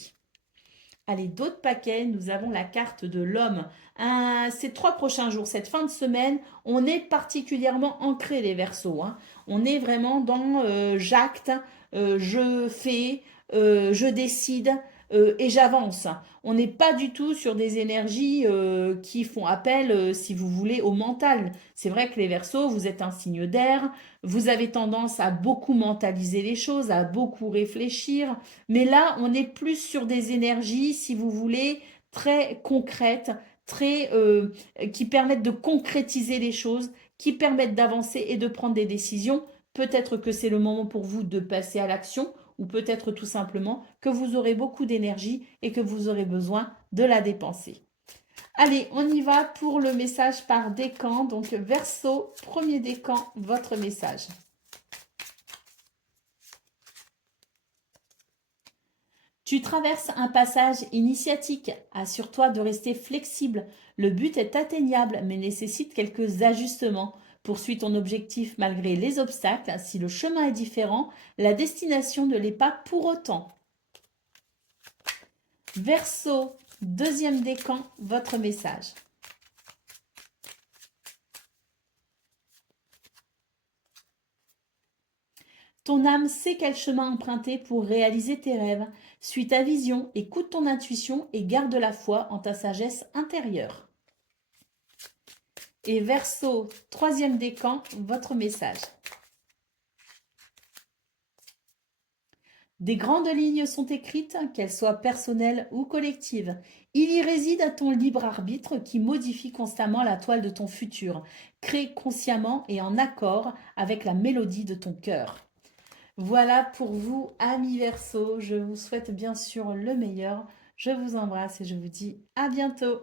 Allez, d'autres paquets, nous avons la carte de l'homme. Ces 3 prochains jours, cette fin de semaine, on est particulièrement ancré les Verseaux, hein. On est vraiment dans j'acte, je fais, je décide et j'avance. On n'est pas du tout sur des énergies qui font appel, si vous voulez, au mental. C'est vrai que les Verseaux, vous êtes un signe d'air, vous avez tendance à beaucoup mentaliser les choses, à beaucoup réfléchir. Mais là, on est plus sur des énergies, si vous voulez, très concrètes, qui permettent de concrétiser les choses, qui permettent d'avancer et de prendre des décisions. Peut-être que c'est le moment pour vous de passer à l'action ou peut-être tout simplement que vous aurez beaucoup d'énergie et que vous aurez besoin de la dépenser. Allez, on y va pour le message par décan. Donc, Verseau, premier décan, votre message. Tu traverses un passage initiatique. Assure-toi de rester flexible. Le but est atteignable mais nécessite quelques ajustements. Poursuis ton objectif malgré les obstacles. Si le chemin est différent, la destination ne l'est pas pour autant. Verseau, deuxième décan, votre message. Ton âme sait quel chemin emprunter pour réaliser tes rêves. Suis ta vision, écoute ton intuition et garde la foi en ta sagesse intérieure. Et Verseau, troisième décan, votre message. Des grandes lignes sont écrites, qu'elles soient personnelles ou collectives. Il y réside à ton libre arbitre qui modifie constamment la toile de ton futur. Crée consciemment et en accord avec la mélodie de ton cœur. Voilà pour vous, amis Verseaux. Je vous souhaite bien sûr le meilleur. Je vous embrasse et je vous dis à bientôt.